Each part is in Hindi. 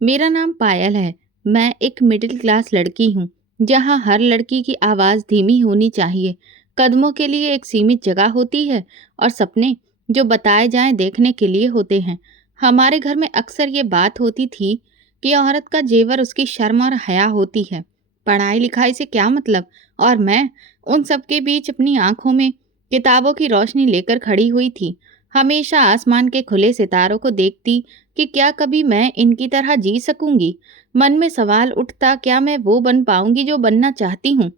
मेरा नाम पायल है। मैं एक मिडिल क्लास लड़की हूँ, जहाँ हर लड़की की आवाज़ धीमी होनी चाहिए। कदमों के लिए एक सीमित जगह होती है और सपने जो बताए जाएं देखने के लिए होते हैं। हमारे घर में अक्सर ये बात होती थी कि औरत का जेवर उसकी शर्म और हया होती है। पढ़ाई लिखाई से क्या मतलब? और मैं उन सब के बीच अपनी आंखों में किताबों की रोशनी लेकर खड़ी हुई थी। हमेशा आसमान के खुले सितारों को देखती कि क्या कभी मैं इनकी तरह जी सकूंगी। मन में सवाल उठता, क्या मैं वो बन पाऊंगी जो बनना चाहती हूँ।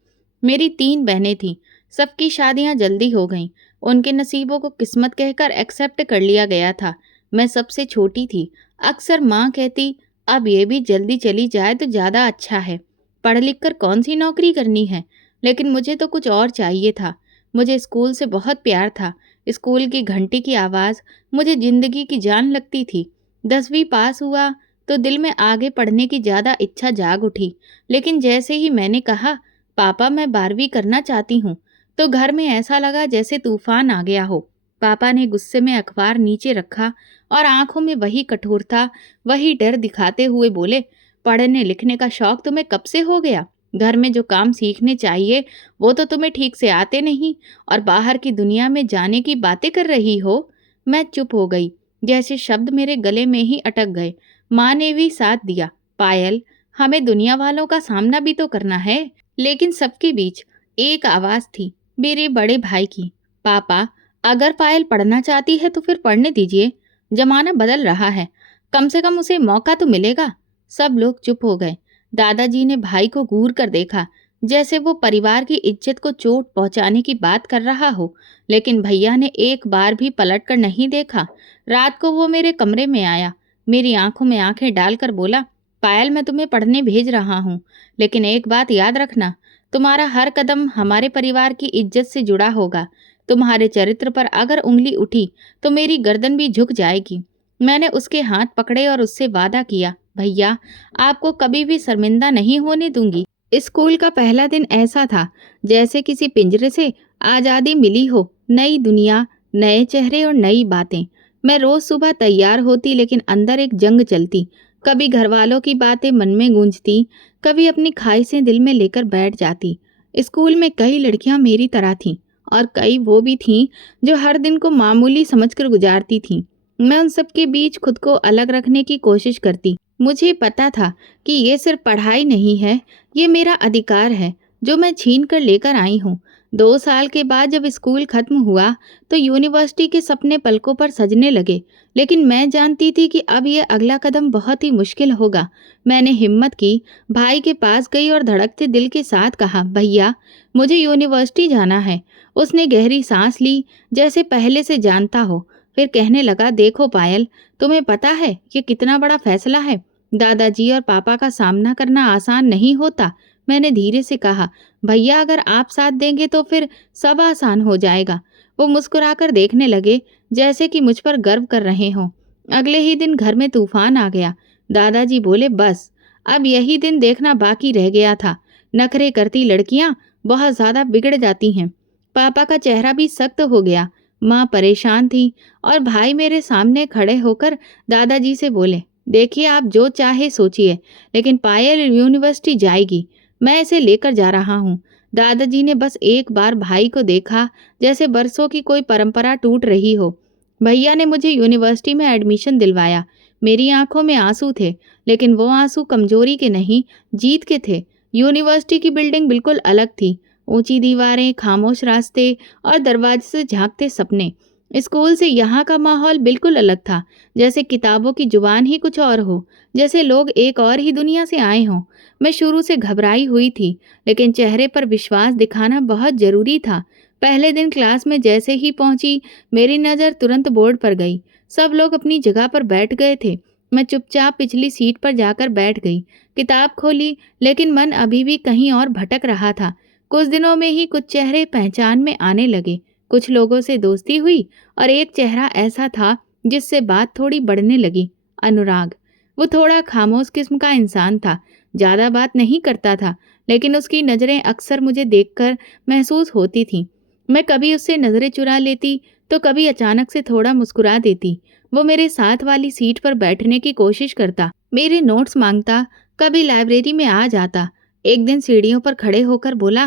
मेरी 3 बहनें थीं, सबकी शादियां जल्दी हो गईं। उनके नसीबों को किस्मत कहकर एक्सेप्ट कर लिया गया था। मैं सबसे छोटी थी। अक्सर माँ कहती, अब ये भी जल्दी चली जाए तो ज़्यादा अच्छा है। पढ़ लिख कर कौन सी नौकरी करनी है। लेकिन मुझे तो कुछ और चाहिए था। मुझे स्कूल से बहुत प्यार था। स्कूल की घंटी की आवाज़ मुझे ज़िंदगी की जान लगती थी। 10वीं पास हुआ तो दिल में आगे पढ़ने की ज़्यादा इच्छा जाग उठी। लेकिन जैसे ही मैंने कहा, पापा मैं 12वीं करना चाहती हूँ, तो घर में ऐसा लगा जैसे तूफान आ गया हो। पापा ने गुस्से में अखबार नीचे रखा और आंखों में वही कठोरता, वही डर दिखाते हुए बोले, पढ़ने लिखने का शौक तुम्हें कब से हो गया? घर में जो काम सीखने चाहिए वो तो तुम्हें ठीक से आते नहीं और बाहर की दुनिया में जाने की बातें कर रही हो। मैं चुप हो गई, जैसे शब्द मेरे गले में ही अटक गए। माँ ने भी साथ दिया, पायल हमें दुनिया वालों का सामना भी तो करना है। लेकिन सबके बीच एक आवाज़ थी, मेरे बड़े भाई की, पापा अगर पायल पढ़ना चाहती है तो फिर पढ़ने दीजिए। जमाना बदल रहा है, कम से कम उसे मौका तो मिलेगा। सब लोग चुप हो गए। दादाजी ने भाई को घूर कर देखा, जैसे वो परिवार की इज्जत को चोट पहुंचाने की बात कर रहा हो। लेकिन भैया ने एक बार भी पलट कर नहीं देखा। रात को वो मेरे कमरे में आया, मेरी आंखों में आंखें डालकर बोला, पायल मैं तुम्हें पढ़ने भेज रहा हूँ, लेकिन एक बात याद रखना, तुम्हारा हर कदम हमारे परिवार की इज्जत से जुड़ा होगा। तुम्हारे चरित्र पर अगर उंगली उठी तो मेरी गर्दन भी झुक जाएगी। मैंने उसके हाथ पकड़े और उससे वादा किया, भैया आपको कभी भी शर्मिंदा नहीं होने दूंगी। स्कूल का पहला दिन ऐसा था जैसे किसी पिंजरे से आज़ादी मिली हो। नई दुनिया, नए चेहरे और नई बातें। मैं रोज सुबह तैयार होती, लेकिन अंदर एक जंग चलती। कभी घर वालों की बातें मन में गूंजती, कभी अपनी ख्वाहिशें दिल में लेकर बैठ जाती। स्कूल में कई लड़कियां मेरी तरह थीं और कई वो भी थीं जो हर दिन को मामूली समझकर गुजारती थीं। मैं उन सब के बीच खुद को अलग रखने की कोशिश करती। मुझे पता था कि ये सिर्फ पढ़ाई नहीं है, ये मेरा अधिकार है जो मैं छीन कर लेकर आई हूँ। 2 साल के बाद जब स्कूल खत्म हुआ तो यूनिवर्सिटी के सपने पलकों पर सजने लगे। लेकिन मैं जानती थी कि अब यह अगला कदम बहुत ही मुश्किल होगा। मैंने हिम्मत की, भाई के पास गई और धड़कते दिल के साथ कहा, भैया मुझे यूनिवर्सिटी जाना है। उसने गहरी सांस ली, जैसे पहले से जानता हो। फिर कहने लगा, देखो पायल, तुम्हें पता है ये कितना बड़ा फैसला है। दादाजी और पापा का सामना करना आसान नहीं होता। मैंने धीरे से कहा, भैया अगर आप साथ देंगे तो फिर सब आसान हो जाएगा। वो मुस्कुराकर देखने लगे, जैसे कि मुझ पर गर्व कर रहे हों। अगले ही दिन घर में तूफान आ गया। दादाजी बोले, बस अब यही दिन देखना बाकी रह गया था। नखरे करती लड़कियां बहुत ज्यादा बिगड़ जाती हैं। पापा का चेहरा भी सख्त हो गया। माँ परेशान थी और भाई मेरे सामने खड़े होकर दादाजी से बोले, देखिए आप जो चाहे सोचिए, लेकिन पायल यूनिवर्सिटी जाएगी। मैं इसे लेकर जा रहा हूँ। दादाजी ने बस एक बार भाई को देखा, जैसे बरसों की कोई परंपरा टूट रही हो। भैया ने मुझे यूनिवर्सिटी में एडमिशन दिलवाया। मेरी आंखों में आंसू थे, लेकिन वो आंसू कमजोरी के नहीं, जीत के थे। यूनिवर्सिटी की बिल्डिंग बिल्कुल अलग थी। ऊंची दीवारें, खामोश रास्ते और दरवाजे से झांकते सपने। स्कूल से यहाँ का माहौल बिल्कुल अलग था, जैसे किताबों की जुबान ही कुछ और हो, जैसे लोग एक और ही दुनिया से आए हों। मैं शुरू से घबराई हुई थी, लेकिन चेहरे पर विश्वास दिखाना बहुत जरूरी था। पहले दिन क्लास में जैसे ही पहुंची, मेरी नज़र तुरंत बोर्ड पर गई। सब लोग अपनी जगह पर बैठ गए थे। मैं चुपचाप पिछली सीट पर जाकर बैठ गई। किताब खोली, लेकिन मन अभी भी कहीं और भटक रहा था। कुछ दिनों में ही कुछ चेहरे पहचान में आने लगे। कुछ लोगों से दोस्ती हुई और एक चेहरा ऐसा था जिससे बात थोड़ी बढ़ने लगी, अनुराग। वो थोड़ा खामोश किस्म का इंसान था, ज़्यादा बात नहीं करता था, लेकिन उसकी नज़रें अक्सर मुझे देखकर महसूस होती थीं। मैं कभी उससे नज़रें चुरा लेती तो कभी अचानक से थोड़ा मुस्कुरा देती। वो मेरे साथ वाली सीट पर बैठने की कोशिश करता, मेरे नोट्स मांगता, कभी लाइब्रेरी में आ जाता। एक दिन सीढ़ियों पर खड़े होकर बोला,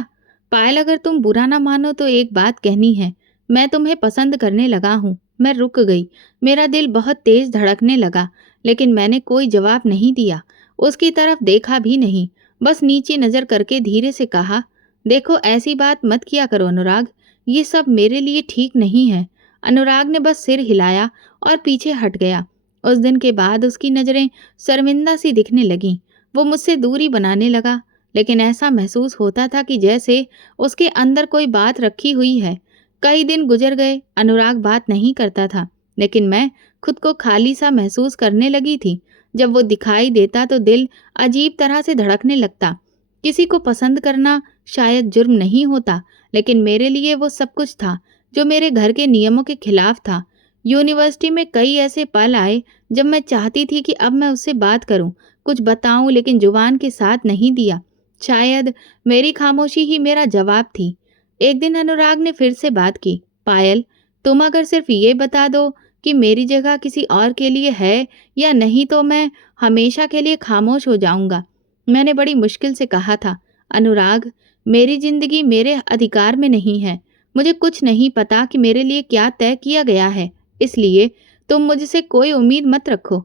पायल अगर तुम बुरा ना मानो तो एक बात कहनी है। मैं तुम्हें पसंद करने लगा हूँ। मैं रुक गई। मेरा दिल बहुत तेज धड़कने लगा, लेकिन मैंने कोई जवाब नहीं दिया। उसकी तरफ देखा भी नहीं। बस नीचे नजर करके धीरे से कहा, देखो ऐसी बात मत किया करो अनुराग, ये सब मेरे लिए ठीक नहीं है। अनुराग ने बस सिर हिलाया और पीछे हट गया। उस दिन के बाद उसकी नज़रें शर्मिंदा सी दिखने लगीं। वो मुझसे दूरी बनाने लगा, लेकिन ऐसा महसूस होता था कि जैसे उसके अंदर कोई बात रखी हुई है। कई दिन गुजर गए, अनुराग बात नहीं करता था, लेकिन मैं खुद को खाली सा महसूस करने लगी थी। जब वो दिखाई देता तो दिल अजीब तरह से धड़कने लगता। किसी को पसंद करना शायद जुर्म नहीं होता, लेकिन मेरे लिए वो सब कुछ था जो मेरे घर के नियमों के खिलाफ था। यूनिवर्सिटी में कई ऐसे पल आए जब मैं चाहती थी कि अब मैं उससे बात करूं, कुछ बताऊं, लेकिन जुबान के साथ नहीं दिया। शायद मेरी खामोशी ही मेरा जवाब थी। एक दिन अनुराग ने फिर से बात की, पायल, तुम अगर सिर्फ ये बता दो कि मेरी जगह किसी और के लिए है या नहीं तो मैं हमेशा के लिए खामोश हो जाऊंगा। मैंने बड़ी मुश्किल से कहा था, अनुराग, मेरी जिंदगी मेरे अधिकार में नहीं है। मुझे कुछ नहीं पता कि मेरे लिए क्या तय किया गया है, इसलिए तुम मुझसे कोई उम्मीद मत रखो।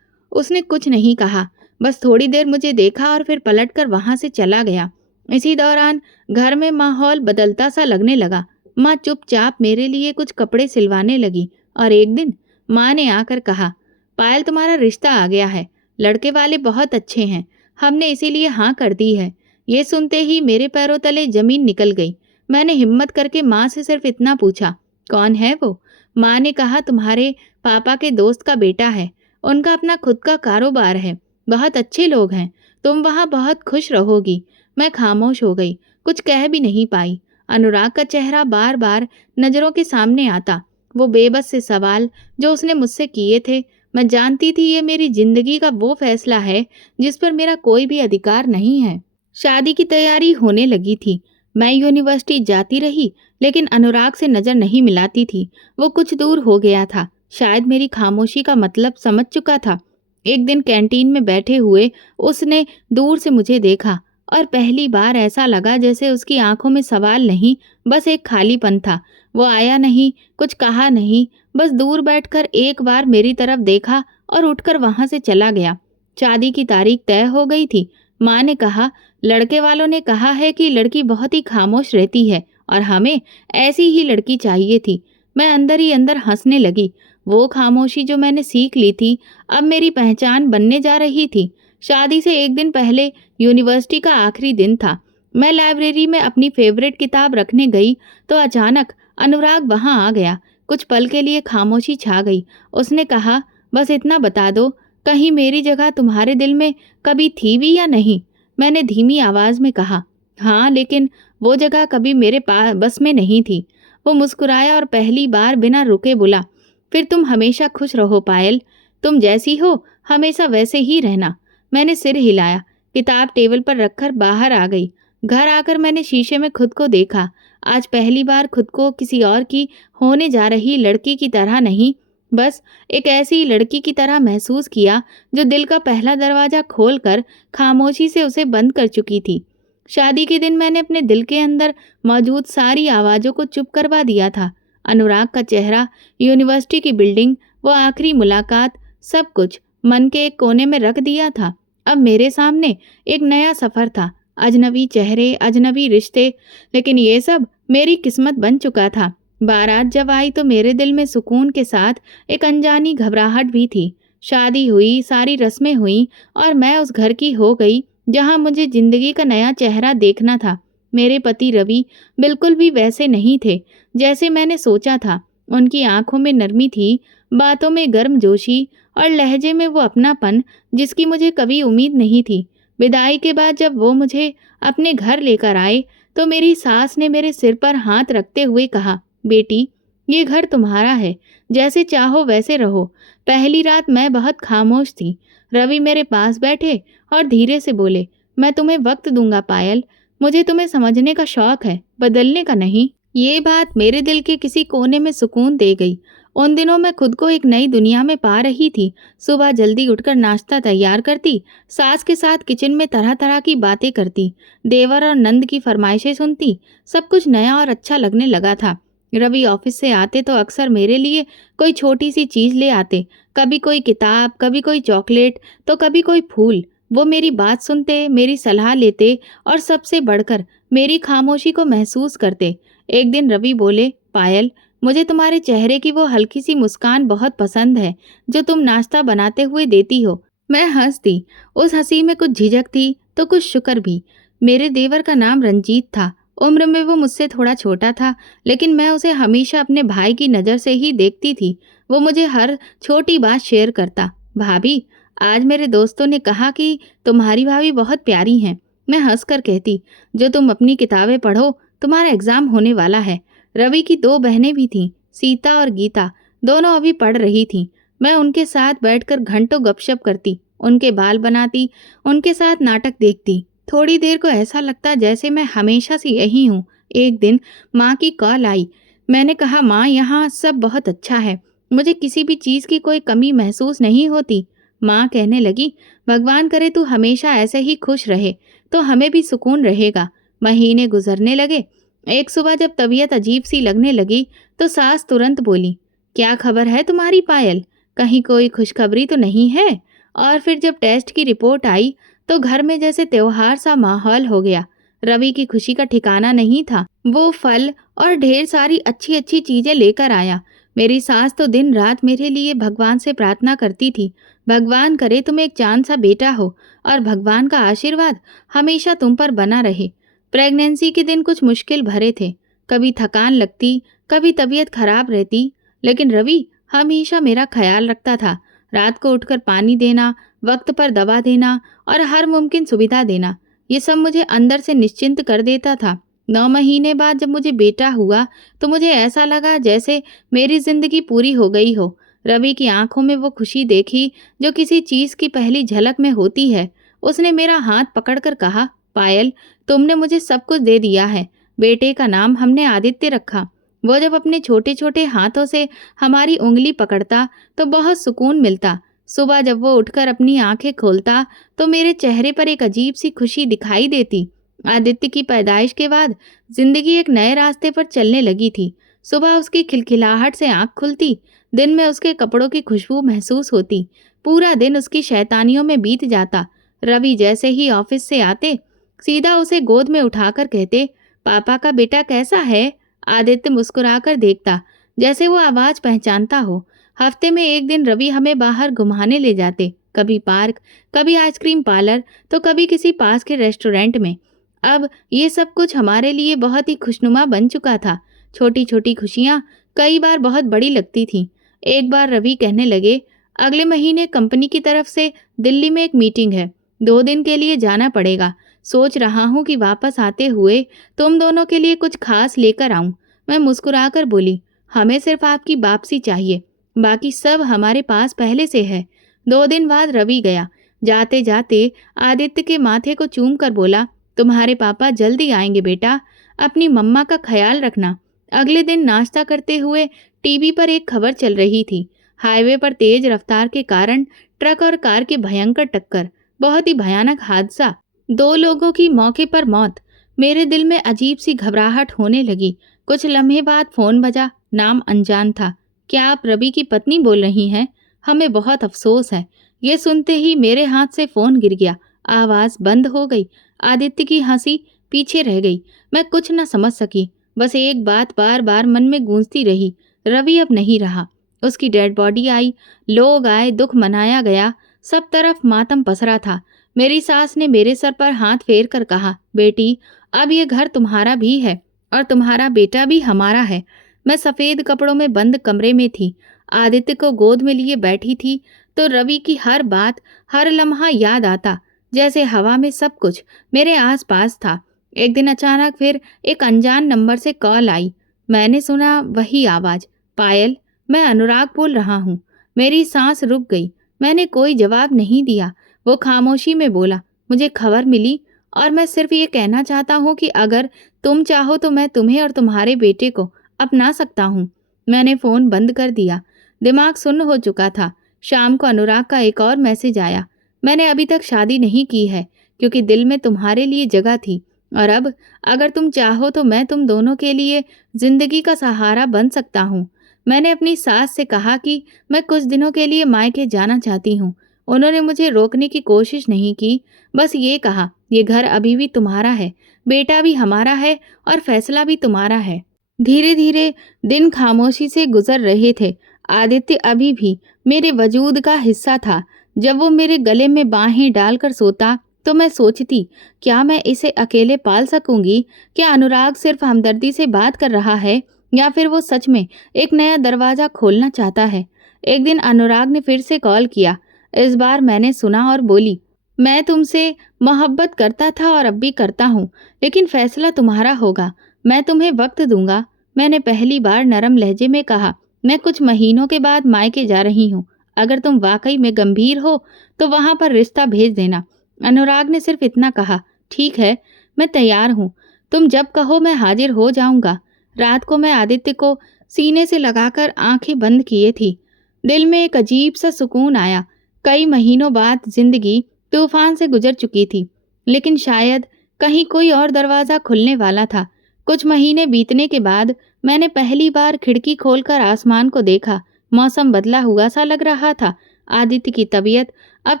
उसने कुछ नहीं कहा, बस थोड़ी देर मुझे देखा और फिर पलटकर वहां से चला गया। इसी दौरान घर में माहौल बदलता सा लगने लगा। माँ चुपचाप मेरे लिए कुछ कपड़े सिलवाने लगी और एक दिन माँ ने आकर कहा, पायल, तुम्हारा रिश्ता आ गया है। लड़के वाले बहुत अच्छे हैं, हमने इसीलिए हाँ कर दी है। ये सुनते ही मेरे पैरों तले जमीन निकल गई। मैंने हिम्मत करके माँ से सिर्फ इतना पूछा, कौन है वो? माँ ने कहा, तुम्हारे पापा के दोस्त का बेटा है। उनका अपना खुद का कारोबार है, बहुत अच्छे लोग हैं, तुम वहाँ बहुत खुश रहोगी। मैं खामोश हो गई, कुछ कह भी नहीं पाई। अनुराग का चेहरा बार बार नज़रों के सामने आता, वो बेबस से सवाल जो उसने मुझसे किए थे। मैं जानती थी ये मेरी जिंदगी का वो फैसला है जिस पर मेरा कोई भी अधिकार नहीं है। शादी की तैयारी होने लगी थी। मैं यूनिवर्सिटी जाती रही, लेकिन अनुराग से नज़र नहीं मिलाती थी। वो कुछ दूर हो गया था, शायद मेरी खामोशी का मतलब समझ चुका था। एक दिन कैंटीन में बैठे हुए उसने दूर से मुझे देखा और पहली बार ऐसा लगा जैसे उसकी आंखों में सवाल नहीं, बस एक खालीपन था। वो आया नहीं, कुछ कहा नहीं, बस दूर बैठकर एक बार मेरी तरफ देखा और उठकर वहां से चला गया। शादी की तारीख तय हो गई थी। माँ ने कहा, लड़के वालों ने कहा है कि लड़की बहुत ही खामोश रहती है और हमें ऐसी ही लड़की चाहिए थी। मैं अंदर ही अंदर हंसने लगी। वो खामोशी जो मैंने सीख ली थी अब मेरी पहचान बनने जा रही थी। शादी से एक दिन पहले यूनिवर्सिटी का आखिरी दिन था। मैं लाइब्रेरी में अपनी फेवरेट किताब रखने गई तो अचानक अनुराग वहां आ गया। कुछ पल के लिए खामोशी छा गई। उसने कहा, बस इतना बता दो, कहीं मेरी जगह तुम्हारे दिल में कभी थी भी या नहीं? मैंने धीमी आवाज में कहा, हाँ, लेकिन वो जगह कभी मेरे पास बस में नहीं थी। वो मुस्कुराया और पहली बार बिना रुके बोला, फिर तुम हमेशा खुश रहो पायल, तुम जैसी हो हमेशा वैसे ही रहना। मैंने सिर हिलाया, किताब टेबल पर रखकर बाहर आ गई। घर आकर मैंने शीशे में खुद को देखा। आज पहली बार खुद को किसी और की होने जा रही लड़की की तरह नहीं, बस एक ऐसी लड़की की तरह महसूस किया जो दिल का पहला दरवाजा खोलकर खामोशी से उसे बंद कर चुकी थी। शादी के दिन मैंने अपने दिल के अंदर मौजूद सारी आवाज़ों को चुप करवा दिया था। अनुराग का चेहरा, यूनिवर्सिटी की बिल्डिंग, वो आखिरी मुलाकात, सब कुछ मन के एक कोने में रख दिया था। अब मेरे सामने एक नया सफ़र था, अजनबी चेहरे, अजनबी रिश्ते, लेकिन ये सब मेरी किस्मत बन चुका था। बारात जब आई तो मेरे दिल में सुकून के साथ एक अनजानी घबराहट भी थी। शादी हुई, सारी रस्में हुई और मैं उस घर की हो गई जहां मुझे जिंदगी का नया चेहरा देखना था। मेरे पति रवि बिल्कुल भी वैसे नहीं थे जैसे मैंने सोचा था। उनकी आंखों में नरमी थी, बातों में गर्मजोशी और लहजे में वो अपनापन जिसकी मुझे कभी उम्मीद नहीं थी। विदाई के बाद जब वो मुझे अपने घर लेकर आए तो मेरी सास ने मेरे सिर पर हाथ रखते हुए कहा, बेटी, ये घर तुम्हारा है, जैसे चाहो वैसे रहो। पहली रात मैं बहुत खामोश थी। रवि मेरे पास बैठे और धीरे से बोले, मैं तुम्हें वक्त दूंगा पायल, मुझे तुम्हें समझने का शौक है, बदलने का नहीं। ये बात मेरे दिल के किसी कोने में सुकून दे गई। उन दिनों मैं खुद को एक नई दुनिया में पा रही थी। सुबह जल्दी उठकर नाश्ता तैयार करती, सास के साथ किचन में तरह तरह की बातें करती, देवर और नंद की फरमाइशें सुनती। सब कुछ नया और अच्छा लगने लगा था। रवि ऑफिस से आते तो अक्सर मेरे लिए कोई छोटी सी चीज ले आते, कभी कोई किताब, कभी कोई चॉकलेट, तो कभी कोई फूल। वो मेरी बात सुनते, मेरी सलाह लेते और सबसे बढ़कर मेरी खामोशी को महसूस करते। एक दिन रवि बोले, पायल, मुझे तुम्हारे चेहरे की वो हल्की सी मुस्कान बहुत पसंद है जो तुम नाश्ता बनाते हुए देती हो। मैं हंस दी। उस हंसी में कुछ झिझक थी तो कुछ शुक्र भी। मेरे देवर का नाम रंजीत था। उम्र में वो मुझसे थोड़ा छोटा था, लेकिन मैं उसे हमेशा अपने भाई की नज़र से ही देखती थी। वो मुझे हर छोटी बात शेयर करता। भाभी, आज मेरे दोस्तों ने कहा कि तुम्हारी भाभी बहुत प्यारी हैं। मैं हंसकर कहती, जो तुम अपनी किताबें पढ़ो, तुम्हारा एग्जाम होने वाला है। रवि की दो बहनें भी थीं, सीता और गीता। दोनों अभी पढ़ रही थीं। मैं उनके साथ बैठकर घंटों गपशप करती, उनके बाल बनाती, उनके साथ नाटक देखती। थोड़ी देर को ऐसा लगता जैसे मैं हमेशा से यही हूँ। एक दिन माँ की कॉल आई। मैंने कहा, माँ, यहाँ सब बहुत अच्छा है। मुझे किसी भी चीज़ की कोई कमी महसूस नहीं होती। माँ कहने लगी, भगवान करे तू हमेशा ऐसे ही खुश रहे, तो हमें भी सुकून रहेगा। महीने गुजरने लगे। एक सुबह जब तबीयत अजीब सी लगने लगी तो सास तुरंत बोली, क्या खबर है तुम्हारी पायल? कहीं कोई खुशखबरी तो नहीं है? और फिर जब टेस्ट की रिपोर्ट आई तो घर में जैसे त्योहार सा माहौल हो गया। रवि की खुशी का ठिकाना नहीं था। वो फल और ढेर सारी अच्छी अच्छी चीजें लेकर आया। मेरी सास तो दिन रात मेरे लिए भगवान से प्रार्थना करती थी, भगवान करे तुम एक चांद सा बेटा हो और भगवान का आशीर्वाद हमेशा तुम पर बना रहे। प्रेगनेंसी के दिन कुछ मुश्किल भरे थे। कभी थकान लगती, कभी तबीयत खराब रहती, लेकिन रवि हमेशा मेरा ख्याल रखता था। रात को उठकर पानी देना, वक्त पर दवा देना और हर मुमकिन सुविधा देना, ये सब मुझे अंदर से निश्चिंत कर देता था। 9 महीने बाद जब मुझे बेटा हुआ तो मुझे ऐसा लगा जैसे मेरी जिंदगी पूरी हो गई हो। रवि की आंखों में वो खुशी देखी जो किसी चीज की पहली झलक में होती है। उसने मेरा हाथ पकड़कर कहा, पायल, तुमने मुझे सब कुछ दे दिया है। बेटे का नाम हमने आदित्य रखा। वो जब अपने छोटे छोटे हाथों से हमारी उंगली पकड़ता तो बहुत सुकून मिलता। सुबह जब वो उठकर अपनी आंखें खोलता तो मेरे चेहरे पर एक अजीब सी खुशी दिखाई देती। आदित्य की पैदाइश के बाद जिंदगी एक नए रास्ते पर चलने लगी थी। सुबह उसकी खिलखिलाहट से आंख खुलती, दिन में उसके कपड़ों की खुशबू महसूस होती, पूरा दिन उसकी शैतानियों में बीत जाता। रवि जैसे ही ऑफिस से आते सीधा उसे गोद में उठाकर कहते, पापा का बेटा कैसा है? आदित्य मुस्कुराकर देखता, जैसे वो आवाज पहचानता हो। हफ्ते में एक दिन रवि हमें बाहर घुमाने ले जाते, कभी पार्क, कभी आइसक्रीम पार्लर, तो कभी किसी पास के रेस्टोरेंट में। अब ये सब कुछ हमारे लिए बहुत ही खुशनुमा बन चुका था। छोटी छोटी खुशियाँ कई बार बहुत बड़ी लगती थीं। एक बार रवि कहने लगे, अगले महीने कंपनी की तरफ से दिल्ली में एक मीटिंग है, 2 दिन के लिए जाना पड़ेगा। सोच रहा हूँ कि वापस आते हुए तुम दोनों के लिए कुछ खास लेकर आऊं। मैं मुस्कुराकर बोली, हमें सिर्फ आपकी वापसी चाहिए, बाकी सब हमारे पास पहले से है। 2 दिन बाद रवि गया। जाते जाते आदित्य के माथे को चूम कर बोला, तुम्हारे पापा जल्दी आएंगे बेटा, अपनी मम्मा का ख्याल रखना। अगले दिन नाश्ता करते हुए टीवी पर एक खबर चल रही थी। हाईवे पर तेज रफ्तार के कारण ट्रक और कार की भयंकर टक्कर, बहुत ही भयानक हादसा, 2 लोगों की मौके पर मौत। मेरे दिल में अजीब सी घबराहट होने लगी। कुछ लम्हे बाद फोन बजा। नाम अनजान था। क्या आप रवि की पत्नी बोल रही हैं? हमें बहुत अफसोस है। ये सुनते ही मेरे हाथ से फोन गिर गया। आवाज बंद हो गई। आदित्य की हंसी पीछे रह गई। मैं कुछ न समझ सकी। बस एक बात बार बार मन में गूंजती रही, रवि अब नहीं रहा। उसकी डेड बॉडी आई, लोग आए, दुख मनाया गया, सब तरफ मातम पसरा था। मेरी सास ने मेरे सर पर हाथ फेर कर कहा, बेटी, अब ये घर तुम्हारा भी है और तुम्हारा बेटा भी हमारा है। मैं सफ़ेद कपड़ों में बंद कमरे में थी, आदित्य को गोद में लिए बैठी थी, तो रवि की हर बात, हर लम्हा याद आता, जैसे हवा में सब कुछ मेरे आसपास था। एक दिन अचानक फिर एक अनजान नंबर से कॉल आई। मैंने सुना वही आवाज़, पायल, मैं अनुराग बोल रहा हूँ। मेरी सांस रुक गई। मैंने कोई जवाब नहीं दिया। वो खामोशी में बोला, मुझे खबर मिली और मैं सिर्फ ये कहना चाहता हूँ कि अगर तुम चाहो तो मैं तुम्हें और तुम्हारे बेटे को अपना सकता हूँ। मैंने फ़ोन बंद कर दिया। दिमाग सुन्न हो चुका था। शाम को अनुराग का एक और मैसेज आया। मैंने अभी तक शादी नहीं की है क्योंकि दिल में तुम्हारे लिए जगह थी, और अब अगर तुम चाहो तो मैं तुम दोनों के लिए ज़िंदगी का सहारा बन सकता हूँ। मैंने अपनी सास से कहा कि मैं कुछ दिनों के लिए मायके जाना चाहती हूँ। उन्होंने मुझे रोकने की कोशिश नहीं की, बस ये कहा, ये घर अभी भी तुम्हारा है, बेटा भी हमारा है और फैसला भी तुम्हारा है। धीरे-धीरे दिन खामोशी से गुजर रहे थे। आदित्य अभी भी मेरे वजूद का हिस्सा था। जब वो मेरे गले में बाहें डालकर सोता तो मैं सोचती, क्या मैं इसे अकेले पाल सकूंगी? क्या अनुराग सिर्फ हमदर्दी से बात कर रहा है या फिर वो सच में एक नया दरवाजा खोलना चाहता है? एक दिन अनुराग ने फिर से कॉल किया। इस बार मैंने सुना और बोली, मैं तुमसे मोहब्बत करता था और अब भी करता हूँ, लेकिन फैसला तुम्हारा होगा। मैं तुम्हें वक्त दूंगा। मैंने पहली बार नरम लहजे में कहा, मैं कुछ महीनों के बाद मायके जा रही हूँ। अगर तुम वाकई में गंभीर हो तो वहां पर रिश्ता भेज देना। अनुराग ने सिर्फ इतना कहा, ठीक है, मैं तैयार हूँ। तुम जब कहो मैं हाजिर हो जाऊंगा। रात को मैं आदित्य को सीने से लगाकर आंखें बंद किए थी। दिल में एक अजीब सा सुकून आया। कई महीनों बाद जिंदगी तूफान से गुजर चुकी थी, लेकिन शायद कहीं कोई और दरवाजा खुलने वाला था। कुछ महीने बीतने के बाद मैंने पहली बार खिड़की खोलकर आसमान को देखा। मौसम बदला हुआ सा लग रहा था। आदित्य की तबीयत अब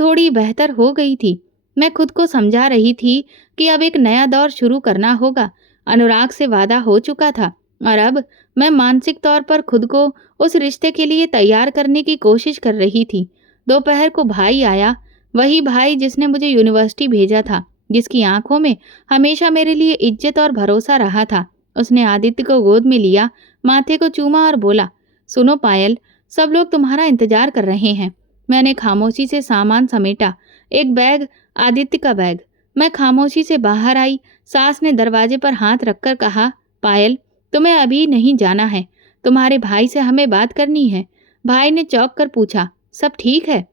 थोड़ी बेहतर हो गई थी। मैं खुद को समझा रही थी कि अब एक नया दौर शुरू करना होगा। अनुराग से वादा हो चुका था और अब मैं मानसिक तौर पर खुद को उस रिश्ते के लिए तैयार करने की कोशिश कर रही थी। दोपहर को भाई आया, वही भाई जिसने मुझे यूनिवर्सिटी भेजा था, जिसकी आंखों में हमेशा मेरे लिए इज्जत और भरोसा रहा था। उसने आदित्य को गोद में लिया, माथे को चूमा और बोला, सुनो पायल, सब लोग तुम्हारा इंतजार कर रहे हैं। मैंने खामोशी से सामान समेटा। एक बैग, आदित्य का बैग। मैं खामोशी से बाहर आई। सास ने दरवाजे पर हाथ रखकर कहा, पायल, तुम्हें अभी नहीं जाना है, तुम्हारे भाई से हमें बात करनी है। भाई ने चौंक कर पूछा, सब ठीक है?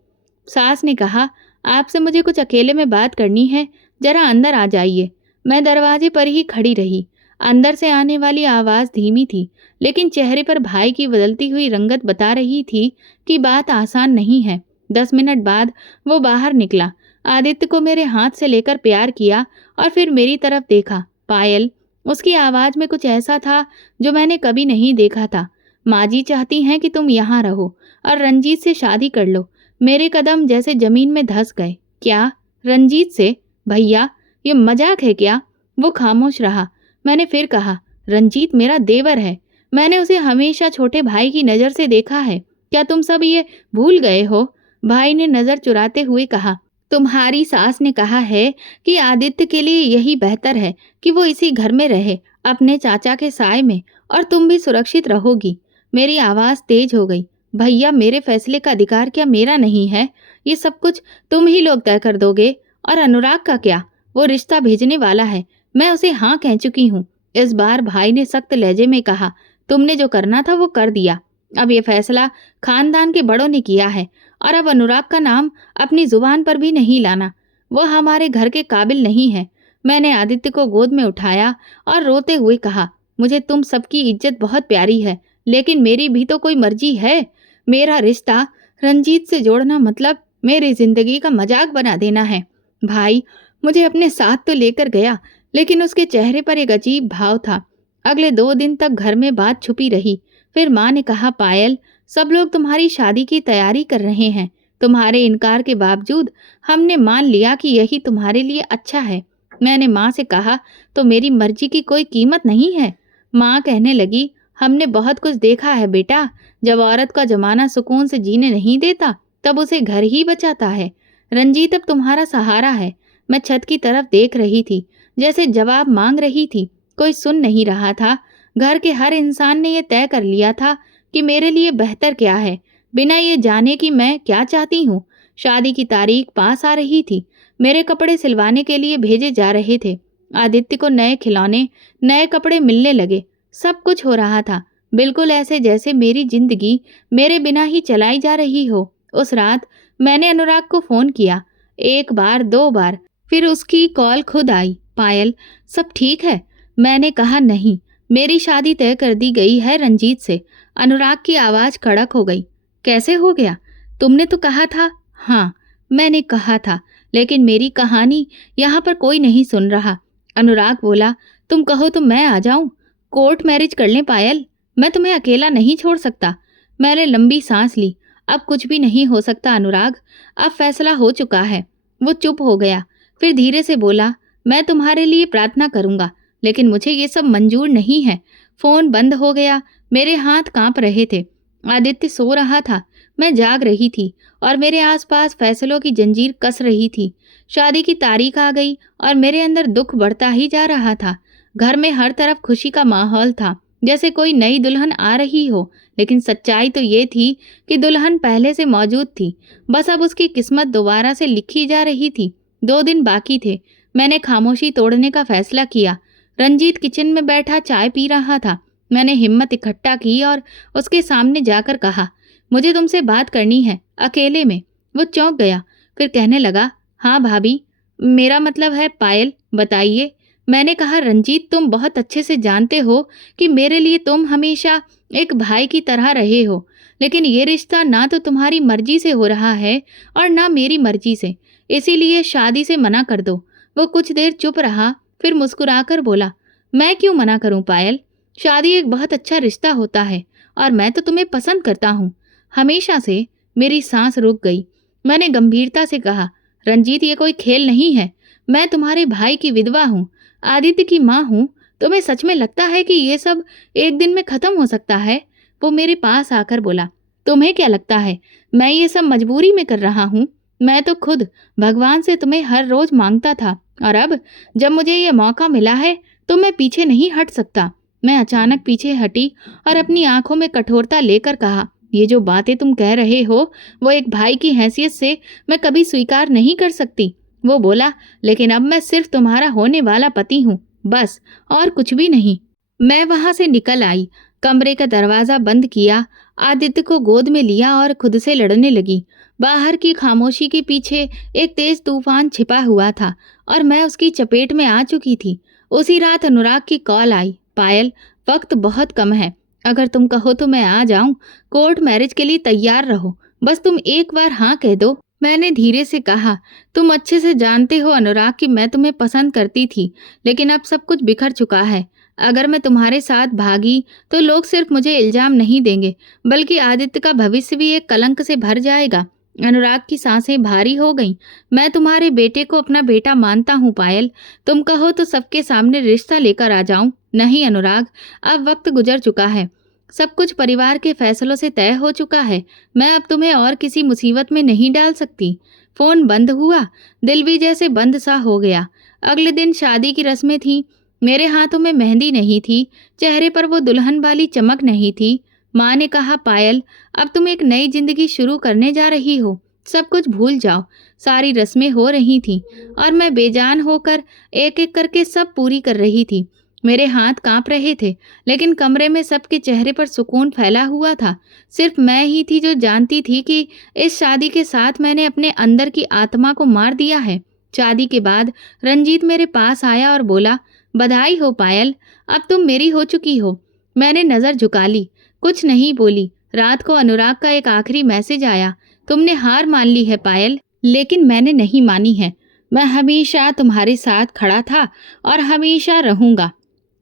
सास ने कहा, आपसे मुझे कुछ अकेले में बात करनी है, जरा अंदर आ जाइए। मैं दरवाजे पर ही खड़ी रही। अंदर से आने वाली आवाज़ धीमी थी, लेकिन चेहरे पर भाई की बदलती हुई रंगत बता रही थी कि बात आसान नहीं है। 10 मिनट बाद वो बाहर निकला। आदित्य को मेरे हाथ से लेकर प्यार किया और फिर मेरी तरफ देखा। पायल, उसकी आवाज़ में कुछ ऐसा था जो मैंने कभी नहीं देखा था। माँ जी चाहती हैं कि तुम यहाँ रहो और रंजीत से शादी कर लो। मेरे कदम जैसे जमीन में धंस गए। क्या? रंजीत से? भैया, ये मजाक है क्या? वो खामोश रहा। मैंने फिर कहा, रंजीत मेरा देवर है। मैंने उसे हमेशा छोटे भाई की नज़र से देखा है। क्या तुम सब ये भूल गए हो? भाई ने नज़र चुराते हुए कहा, तुम्हारी सास ने कहा है कि आदित्य के लिए यही बेहतर है कि वो इसी घर में रहे, अपने चाचा के साए में, और तुम भी सुरक्षित रहोगी। मेरी आवाज़ तेज हो गई। भैया, मेरे फैसले का अधिकार क्या मेरा नहीं है? ये सब कुछ तुम ही लोग तय कर दोगे। और अनुराग का क्या? वो रिश्ता भेजने वाला है, मैं उसे हाँ कह चुकी हूँ। इस बार भाई ने सख्त लहजे में कहा, तुमने जो करना था वो कर दिया। अब ये फैसला खानदान के बड़ों ने किया है और अब अनुराग का नाम अपनी जुबान पर भी नहीं लाना। वो हमारे घर के काबिल नहीं है। मैंने आदित्य को गोद में उठाया और रोते हुए कहा, मुझे तुम सबकी इज्जत बहुत प्यारी है, लेकिन मेरी भी तो कोई मर्जी है। मेरा रिश्ता रंजीत से जोड़ना मतलब मेरी जिंदगी का मजाक बना देना है। भाई मुझे अपने साथ तो लेकर गया, लेकिन उसके चेहरे पर एक अजीब भाव था। अगले 2 दिन तक घर में बात छुपी रही। फिर माँ ने कहा, पायल, सब लोग तुम्हारी शादी की तैयारी कर रहे हैं। तुम्हारे इनकार के बावजूद हमने मान लिया कि यही तुम्हारे लिए अच्छा है। मैंने माँ से कहा, तो मेरी मर्जी की कोई कीमत नहीं है? माँ कहने लगी, हमने बहुत कुछ देखा है बेटा। जब औरत का जमाना सुकून से जीने नहीं देता, तब उसे घर ही बचाता है। रंजीत अब तुम्हारा सहारा है। मैं छत की तरफ देख रही थी, जैसे जवाब मांग रही थी। कोई सुन नहीं रहा था। घर के हर इंसान ने यह तय कर लिया था कि मेरे लिए बेहतर क्या है, बिना ये जाने कि मैं क्या चाहती हूँ। शादी की तारीख पास आ रही थी। मेरे कपड़े सिलवाने के लिए भेजे जा रहे थे। आदित्य को नए खिलौने, नए कपड़े मिलने लगे। सब कुछ हो रहा था बिल्कुल ऐसे जैसे मेरी जिंदगी मेरे बिना ही चलाई जा रही हो। उस रात मैंने अनुराग को फोन किया, 1 बार 2 बार, फिर उसकी कॉल खुद आई। पायल, सब ठीक है? मैंने कहा, नहीं, मेरी शादी तय कर दी गई है रंजीत से। अनुराग की आवाज़ कड़क हो गई। कैसे हो गया? तुमने तो कहा था। हाँ, मैंने कहा था, लेकिन मेरी कहानी यहाँ पर कोई नहीं सुन रहा। अनुराग बोला, तुम कहो तो मैं आ जाऊं? कोर्ट मैरिज कर लें पायल, मैं तुम्हें अकेला नहीं छोड़ सकता। मैंने लंबी सांस ली। अब कुछ भी नहीं हो सकता अनुराग, अब फैसला हो चुका है। वो चुप हो गया, फिर धीरे से बोला, मैं तुम्हारे लिए प्रार्थना करूंगा, लेकिन मुझे ये सब मंजूर नहीं है। फोन बंद हो गया, मेरे हाथ कांप रहे थे। आदित्य सो रहा था, मैं जाग रही थी और मेरे आसपास फैसलों की जंजीर कस रही थी। शादी की तारीख आ गई और मेरे अंदर दुख बढ़ता ही जा रहा था। घर में हर तरफ खुशी का माहौल था, जैसे कोई नई दुल्हन आ रही हो, लेकिन सच्चाई तो ये थी कि दुल्हन पहले से मौजूद थी, बस अब उसकी किस्मत दोबारा से लिखी जा रही थी। 2 दिन बाकी थे। मैंने खामोशी तोड़ने का फैसला किया। रंजीत किचन में बैठा चाय पी रहा था। मैंने हिम्मत इकट्ठा की और उसके सामने जाकर कहा, मुझे तुमसे बात करनी है, अकेले में। वो चौंक गया, फिर कहने लगा, हाँ भाभी, मेरा मतलब है पायल, बताइए। मैंने कहा, रंजीत, तुम बहुत अच्छे से जानते हो कि मेरे लिए तुम हमेशा एक भाई की तरह रहे हो, लेकिन ये रिश्ता ना तो तुम्हारी मर्जी से हो रहा है और ना मेरी मर्जी से, इसीलिए शादी से मना कर दो। वो कुछ देर चुप रहा, फिर मुस्कुराकर बोला, मैं क्यों मना करूं पायल? शादी एक बहुत अच्छा रिश्ता होता है और मैं तो तुम्हें पसंद करता हूँ, हमेशा से। मेरी सांस रुक गई। मैंने गंभीरता से कहा, रंजीत, ये कोई खेल नहीं है। मैं तुम्हारे भाई की विधवा हूँ, आदित्य की माँ हूँ। तुम्हें सच में लगता है कि ये सब एक दिन में खत्म हो सकता है? वो मेरे पास आकर बोला, तुम्हें क्या लगता है मैं ये सब मजबूरी में कर रहा हूँ? मैं तो खुद भगवान से तुम्हें हर रोज मांगता था, और अब जब मुझे ये मौका मिला है तो मैं पीछे नहीं हट सकता। मैं अचानक पीछे हटी और अपनी आंखों में कठोरता लेकर कहा, ये जो बातें तुम कह रहे हो वो एक भाई की हैसियत से मैं कभी स्वीकार नहीं कर सकती। वो बोला, लेकिन अब मैं सिर्फ तुम्हारा होने वाला पति हूँ, बस, और कुछ भी नहीं। मैं वहां से निकल आई, कमरे का दरवाजा बंद किया, आदित्य को गोद में लिया और खुद से लड़ने लगी। बाहर की खामोशी के पीछे एक तेज तूफान छिपा हुआ था और मैं उसकी चपेट में आ चुकी थी। उसी रात अनुराग की कॉल आई, पायल, वक्त बहुत कम है, अगर तुम कहो तो मैं आ जाऊं। कोर्ट मैरिज के लिए तैयार रहो, बस तुम एक बार हाँ कह दो। मैंने धीरे से कहा, तुम अच्छे से जानते हो अनुराग कि मैं तुम्हें पसंद करती थी, लेकिन अब सब कुछ बिखर चुका है। अगर मैं तुम्हारे साथ भागी तो लोग सिर्फ मुझे इल्जाम नहीं देंगे, बल्कि आदित्य का भविष्य भी एक कलंक से भर जाएगा। अनुराग की सांसें भारी हो गईं। मैं तुम्हारे बेटे को अपना बेटा मानता हूँ पायल, तुम कहो तो सबके सामने रिश्ता लेकर आ जाऊं। नहीं अनुराग, अब वक्त गुजर चुका है, सब कुछ परिवार के फैसलों से तय हो चुका है। मैं अब तुम्हें और किसी मुसीबत में नहीं डाल सकती। फोन बंद हुआ, दिल भी जैसे बंद सा हो गया। अगले दिन शादी की रस्में थीं। मेरे हाथों में मेहंदी नहीं थी, चेहरे पर वो दुल्हन वाली चमक नहीं थी। माँ ने कहा, पायल, अब तुम एक नई जिंदगी शुरू करने जा रही हो, सब कुछ भूल जाओ। सारी रस्में हो रही थीं और मैं बेजान होकर एक एक करके सब पूरी कर रही थी। मेरे हाथ कांप रहे थे, लेकिन कमरे में सबके चेहरे पर सुकून फैला हुआ था। सिर्फ मैं ही थी जो जानती थी कि इस शादी के साथ मैंने अपने अंदर की आत्मा को मार दिया है। शादी के बाद रंजीत मेरे पास आया और बोला, बधाई हो पायल, अब तुम मेरी हो चुकी हो। मैंने नज़र झुका ली, कुछ नहीं बोली। रात को अनुराग का एक आखिरी मैसेज आया, तुमने हार मान ली है पायल, लेकिन मैंने नहीं मानी है। मैं हमेशा तुम्हारे साथ खड़ा था और हमेशा रहूंगा।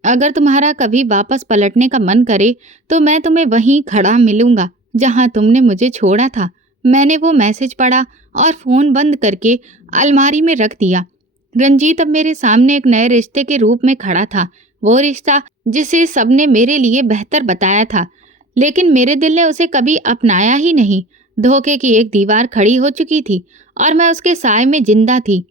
अगर तुम्हारा कभी वापस पलटने का मन करे तो मैं तुम्हें वहीं खड़ा मिलूंगा जहां तुमने मुझे छोड़ा था। मैंने वो मैसेज पढ़ा और फ़ोन बंद करके अलमारी में रख दिया। रंजीत अब मेरे सामने एक नए रिश्ते के रूप में खड़ा था, वो रिश्ता जिसे सबने मेरे लिए बेहतर बताया था, लेकिन मेरे दिल ने उसे कभी अपनाया ही नहीं। धोखे की एक दीवार खड़ी हो चुकी थी और मैं उसके साए में जिंदा थी।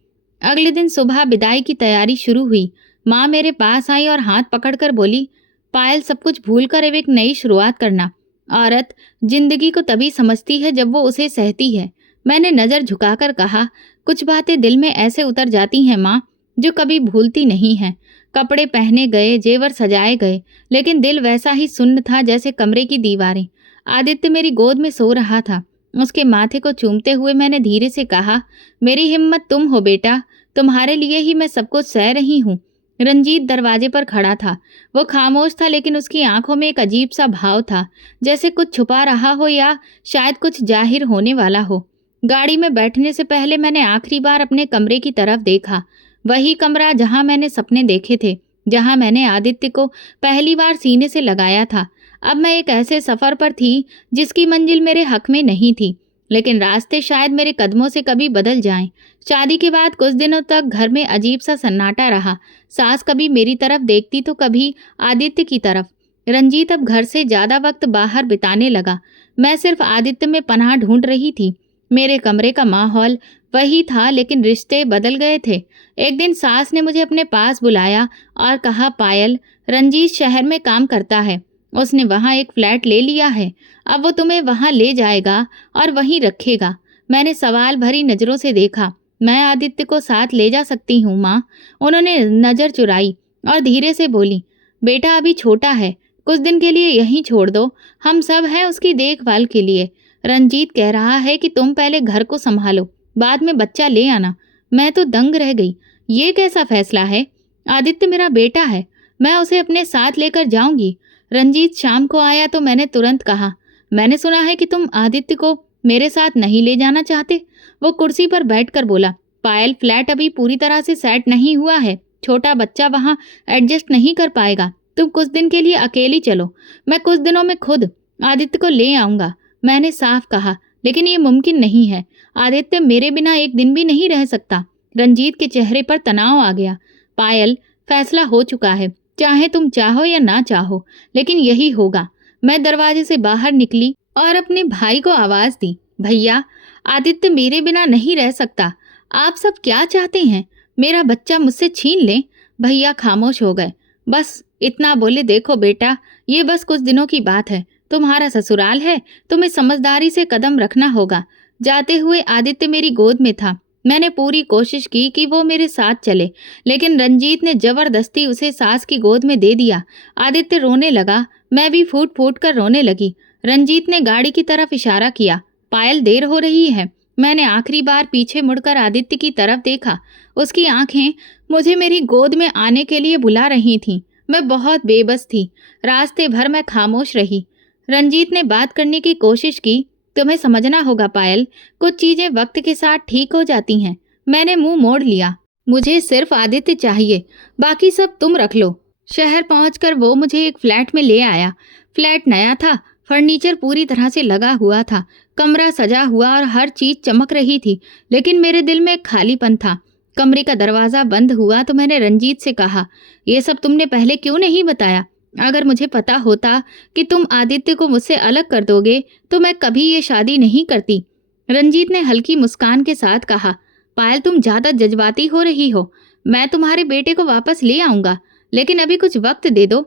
अगले दिन सुबह विदाई की तैयारी शुरू हुई। माँ मेरे पास आई और हाथ पकड़कर बोली, पायल, सब कुछ भूलकर अब एक नई शुरुआत करना। औरत जिंदगी को तभी समझती है जब वो उसे सहती है। मैंने नज़र झुकाकर कहा, कुछ बातें दिल में ऐसे उतर जाती हैं माँ, जो कभी भूलती नहीं हैं। कपड़े पहने गए, जेवर सजाए गए, लेकिन दिल वैसा ही सुन्न था जैसे कमरे की दीवारें। आदित्य मेरी गोद में सो रहा था। उसके माथे को चूमते हुए मैंने धीरे से कहा, मेरी हिम्मत तुम हो बेटा, तुम्हारे लिए ही मैं सब कुछ सह रही हूँ। रंजीत दरवाजे पर खड़ा था। वो खामोश था, लेकिन उसकी आंखों में एक अजीब सा भाव था, जैसे कुछ छुपा रहा हो या शायद कुछ जाहिर होने वाला हो। गाड़ी में बैठने से पहले मैंने आखिरी बार अपने कमरे की तरफ देखा। वही कमरा जहां मैंने सपने देखे थे, जहां मैंने आदित्य को पहली बार सीने से लगाया था। अब मैं एक ऐसे सफर पर थी जिसकी मंजिल मेरे हक में नहीं थी, लेकिन रास्ते शायद मेरे कदमों से कभी बदल जाएं। शादी के बाद कुछ दिनों तक घर में अजीब सा सन्नाटा रहा। सास कभी मेरी तरफ देखती तो कभी आदित्य की तरफ। रंजीत अब घर से ज्यादा वक्त बाहर बिताने लगा। मैं सिर्फ आदित्य में पनाह ढूंढ रही थी। मेरे कमरे का माहौल वही था, लेकिन रिश्ते बदल गए थे। एक दिन सास ने मुझे अपने पास बुलाया और कहा, पायल, रंजीत शहर में काम करता है। उसने वहाँ एक फ्लैट ले लिया है। अब वो तुम्हें वहाँ ले जाएगा और वहीं रखेगा। मैंने सवाल भरी नज़रों से देखा। मैं आदित्य को साथ ले जा सकती हूँ माँ? उन्होंने नज़र चुराई और धीरे से बोली, बेटा अभी छोटा है, कुछ दिन के लिए यहीं छोड़ दो। हम सब हैं उसकी देखभाल के लिए। रंजीत कह रहा है कि तुम पहले घर को संभालो, बाद में बच्चा ले आना। मैं तो दंग रह गई। ये कैसा फैसला है? आदित्य मेरा बेटा है, मैं उसे अपने साथ लेकर जाऊंगी। रंजीत शाम को आया तो मैंने तुरंत कहा, मैंने सुना है कि तुम आदित्य को मेरे साथ नहीं ले जाना चाहते। वो कुर्सी पर बैठकर बोला, पायल, फ्लैट अभी पूरी तरह से सेट नहीं हुआ है। छोटा बच्चा वहाँ एडजस्ट नहीं कर पाएगा। तुम कुछ दिन के लिए अकेली चलो, मैं कुछ दिनों में खुद आदित्य को ले आऊंगा। मैंने साफ कहा, लेकिन ये मुमकिन नहीं है। आदित्य मेरे बिना एक दिन भी नहीं रह सकता। रंजीत के चेहरे पर तनाव आ गया। पायल, फैसला हो चुका है, चाहे तुम चाहो या ना चाहो, लेकिन यही होगा। मैं दरवाजे से बाहर निकली और अपने भाई को आवाज दी, भैया, आदित्य मेरे बिना नहीं रह सकता। आप सब क्या चाहते हैं? मेरा बच्चा मुझसे छीन ले? भैया खामोश हो गए। बस इतना बोले, देखो बेटा, ये बस कुछ दिनों की बात है। तुम्हारा ससुराल है, तुम्हें समझदारी से कदम रखना होगा। जाते हुए आदित्य मेरी गोद में था। मैंने पूरी कोशिश की कि वो मेरे साथ चले, लेकिन रंजीत ने जबरदस्ती उसे सास की गोद में दे दिया। आदित्य रोने लगा, मैं भी फूट फूट कर रोने लगी। रंजीत ने गाड़ी की तरफ इशारा किया, पायल, देर हो रही है। मैंने आखिरी बार पीछे मुड़कर आदित्य की तरफ देखा। उसकी आंखें मुझे मेरी गोद में आने के लिए बुला रही थीं। मैं बहुत बेबस थी। रास्ते भर मैं खामोश रही। रंजीत ने बात करने की कोशिश की, तुम्हें समझना होगा पायल, कुछ चीजें वक्त के साथ ठीक हो जाती हैं। मैंने मुंह मोड़ लिया। मुझे सिर्फ आदित्य चाहिए, बाकी सब तुम रख लो। शहर पहुंचकर वो मुझे एक फ्लैट में ले आया। फ्लैट नया था, फर्नीचर पूरी तरह से लगा हुआ था, कमरा सजा हुआ और हर चीज चमक रही थी, लेकिन मेरे दिल में एक खालीपन था। कमरे का दरवाज़ा बंद हुआ तो मैंने रंजीत से कहा, ये सब तुमने पहले क्यों नहीं बताया? अगर मुझे पता होता कि तुम आदित्य को मुझसे अलग कर दोगे तो मैं कभी ये शादी नहीं करती। रंजीत ने हल्की मुस्कान के साथ कहा, पायल, तुम ज़्यादा जज्बाती हो रही हो। मैं तुम्हारे बेटे को वापस ले आऊँगा, लेकिन अभी कुछ वक्त दे दो।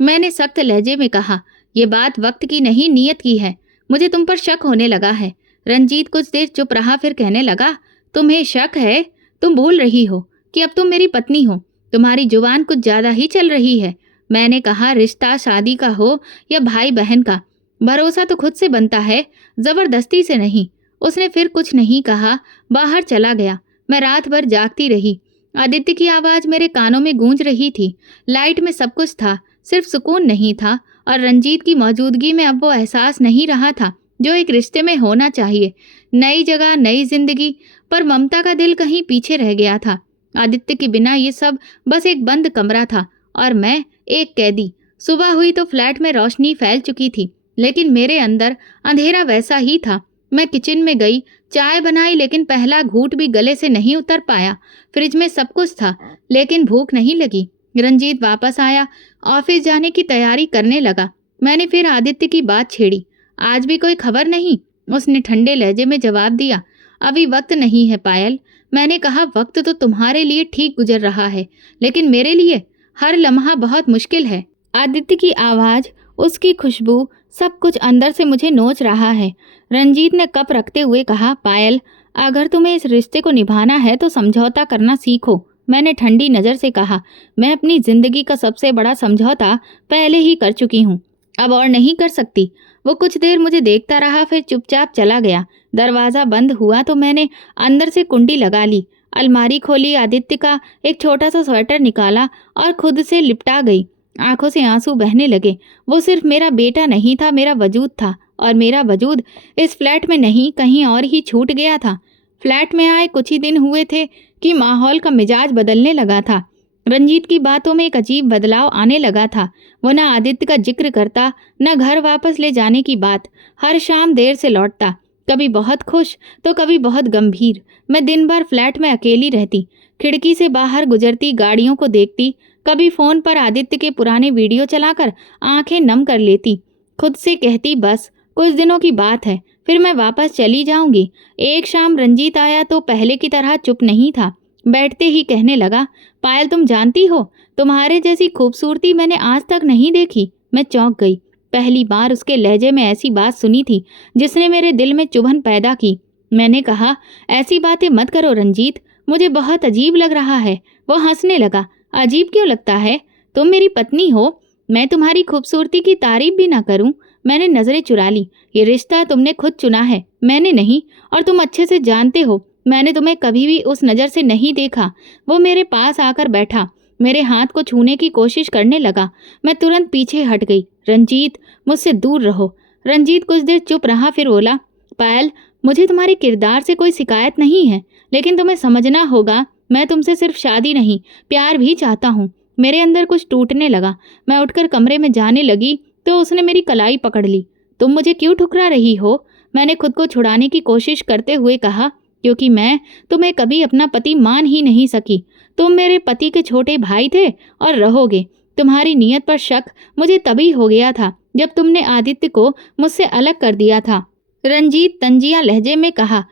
मैंने सख्त लहजे में कहा, ये बात वक्त की नहीं, नीयत की है। मुझे तुम पर शक होने लगा है। रंजीत कुछ देर चुप रहा, फिर कहने लगा, तुम्हें शक है? तुम भूल रही हो कि अब तुम मेरी पत्नी हो। तुम्हारी जुबान कुछ ज़्यादा ही चल रही है। मैंने कहा, रिश्ता शादी का हो या भाई बहन का, भरोसा तो खुद से बनता है, जबरदस्ती से नहीं। उसने फिर कुछ नहीं कहा, बाहर चला गया। मैं रात भर जागती रही। आदित्य की आवाज़ मेरे कानों में गूंज रही थी। लाइट में सब कुछ था, सिर्फ सुकून नहीं था। और रंजीत की मौजूदगी में अब वो एहसास नहीं रहा था जो एक रिश्ते में होना चाहिए। नई जगह, नई जिंदगी, पर ममता का दिल कहीं पीछे रह गया था। आदित्य के बिना ये सब बस एक बंद कमरा था और मैं एक कैदी। सुबह हुई तो फ्लैट में रोशनी फैल चुकी थी, लेकिन मेरे अंदर अंधेरा वैसा ही था। मैं किचन में गई, चाय बनाई, लेकिन पहला घूंट भी गले से नहीं उतर पाया। फ्रिज में सब कुछ था, लेकिन भूख नहीं लगी। रंजीत वापस आया, ऑफिस जाने की तैयारी करने लगा। मैंने फिर आदित्य की बात छेड़ी। आज भी कोई खबर नहीं? उसने ठंडे लहजे में जवाब दिया, अभी वक्त नहीं है पायल। मैंने कहा, वक्त तो तुम्हारे लिए ठीक गुजर रहा है, लेकिन मेरे लिए हर लम्हा बहुत मुश्किल है। आदित्य की आवाज़, उसकी खुशबू, सब कुछ अंदर से मुझे नोच रहा है। रंजीत ने कप रखते हुए कहा, पायल, अगर तुम्हें इस रिश्ते को निभाना है तो समझौता करना सीखो। मैंने ठंडी नज़र से कहा, मैं अपनी ज़िंदगी का सबसे बड़ा समझौता पहले ही कर चुकी हूँ, अब और नहीं कर सकती। वो कुछ देर मुझे देखता रहा, फिर चुपचाप चला गया। दरवाज़ा बंद हुआ तो मैंने अंदर से कुंडी लगा ली अलमारी खोली, आदित्य का एक छोटा सा स्वेटर निकाला और खुद से लिपटा गई। आंखों से आंसू बहने लगे। वो सिर्फ मेरा बेटा नहीं था, मेरा वजूद था, और मेरा वजूद इस फ्लैट में नहीं, कहीं और ही छूट गया था। फ्लैट में आए कुछ ही दिन हुए थे कि माहौल का मिजाज बदलने लगा था। रंजीत की बातों में एक अजीब बदलाव आने लगा था। वो न आदित्य का जिक्र करता, न घर वापस ले जाने की बात। हर शाम देर से लौटता, कभी बहुत खुश तो कभी बहुत गंभीर। मैं दिन भर फ्लैट में अकेली रहती, खिड़की से बाहर गुजरती गाड़ियों को देखती, कभी फोन पर आदित्य के पुराने वीडियो चलाकर आंखें नम कर लेती। खुद से कहती बस कुछ दिनों की बात है, फिर मैं वापस चली जाऊंगी। एक शाम रंजीत आया तो पहले की तरह चुप नहीं था। बैठते ही कहने लगा, पायल तुम जानती हो, तुम्हारे जैसी खूबसूरती मैंने आज तक नहीं देखी। मैं चौंक गई। पहली बार उसके लहजे में ऐसी बात सुनी थी जिसने मेरे दिल में चुभन पैदा की। मैंने कहा, ऐसी बातें मत करो रंजीत, मुझे बहुत अजीब लग रहा है। वो हंसने लगा। अजीब क्यों लगता है? तुम मेरी पत्नी हो, मैं तुम्हारी खूबसूरती की तारीफ भी ना करूं? मैंने नजरें चुरा ली। ये रिश्ता तुमने खुद चुना है, मैंने नहीं, और तुम अच्छे से जानते हो मैंने तुम्हें कभी भी उस नज़र से नहीं देखा। वो मेरे पास आकर बैठा, मेरे हाथ को छूने की कोशिश करने लगा। मैं तुरंत पीछे हट गई। रंजीत, मुझसे दूर रहो। रंजीत कुछ देर चुप रहा, फिर बोला, पायल, मुझे तुम्हारे किरदार से कोई शिकायत नहीं है, लेकिन तुम्हें समझना होगा मैं तुमसे सिर्फ शादी नहीं, प्यार भी चाहता हूँ। मेरे अंदर कुछ टूटने लगा। मैं उठकर कमरे में जाने लगी तो उसने मेरी कलाई पकड़ ली। तुम मुझे क्यों ठुकरा रही हो? मैंने खुद को छुड़ाने की कोशिश करते हुए कहा, क्योंकि मैं तुम्हें कभी अपना पति मान ही नहीं सकी। तुम मेरे पति के छोटे भाई थे और रहोगे। तुम्हारी नीयत पर शक मुझे तभी हो गया था जब तुमने आदित्य को मुझसे अलग कर दिया था। रंजीत तंजिया लहजे में कहा,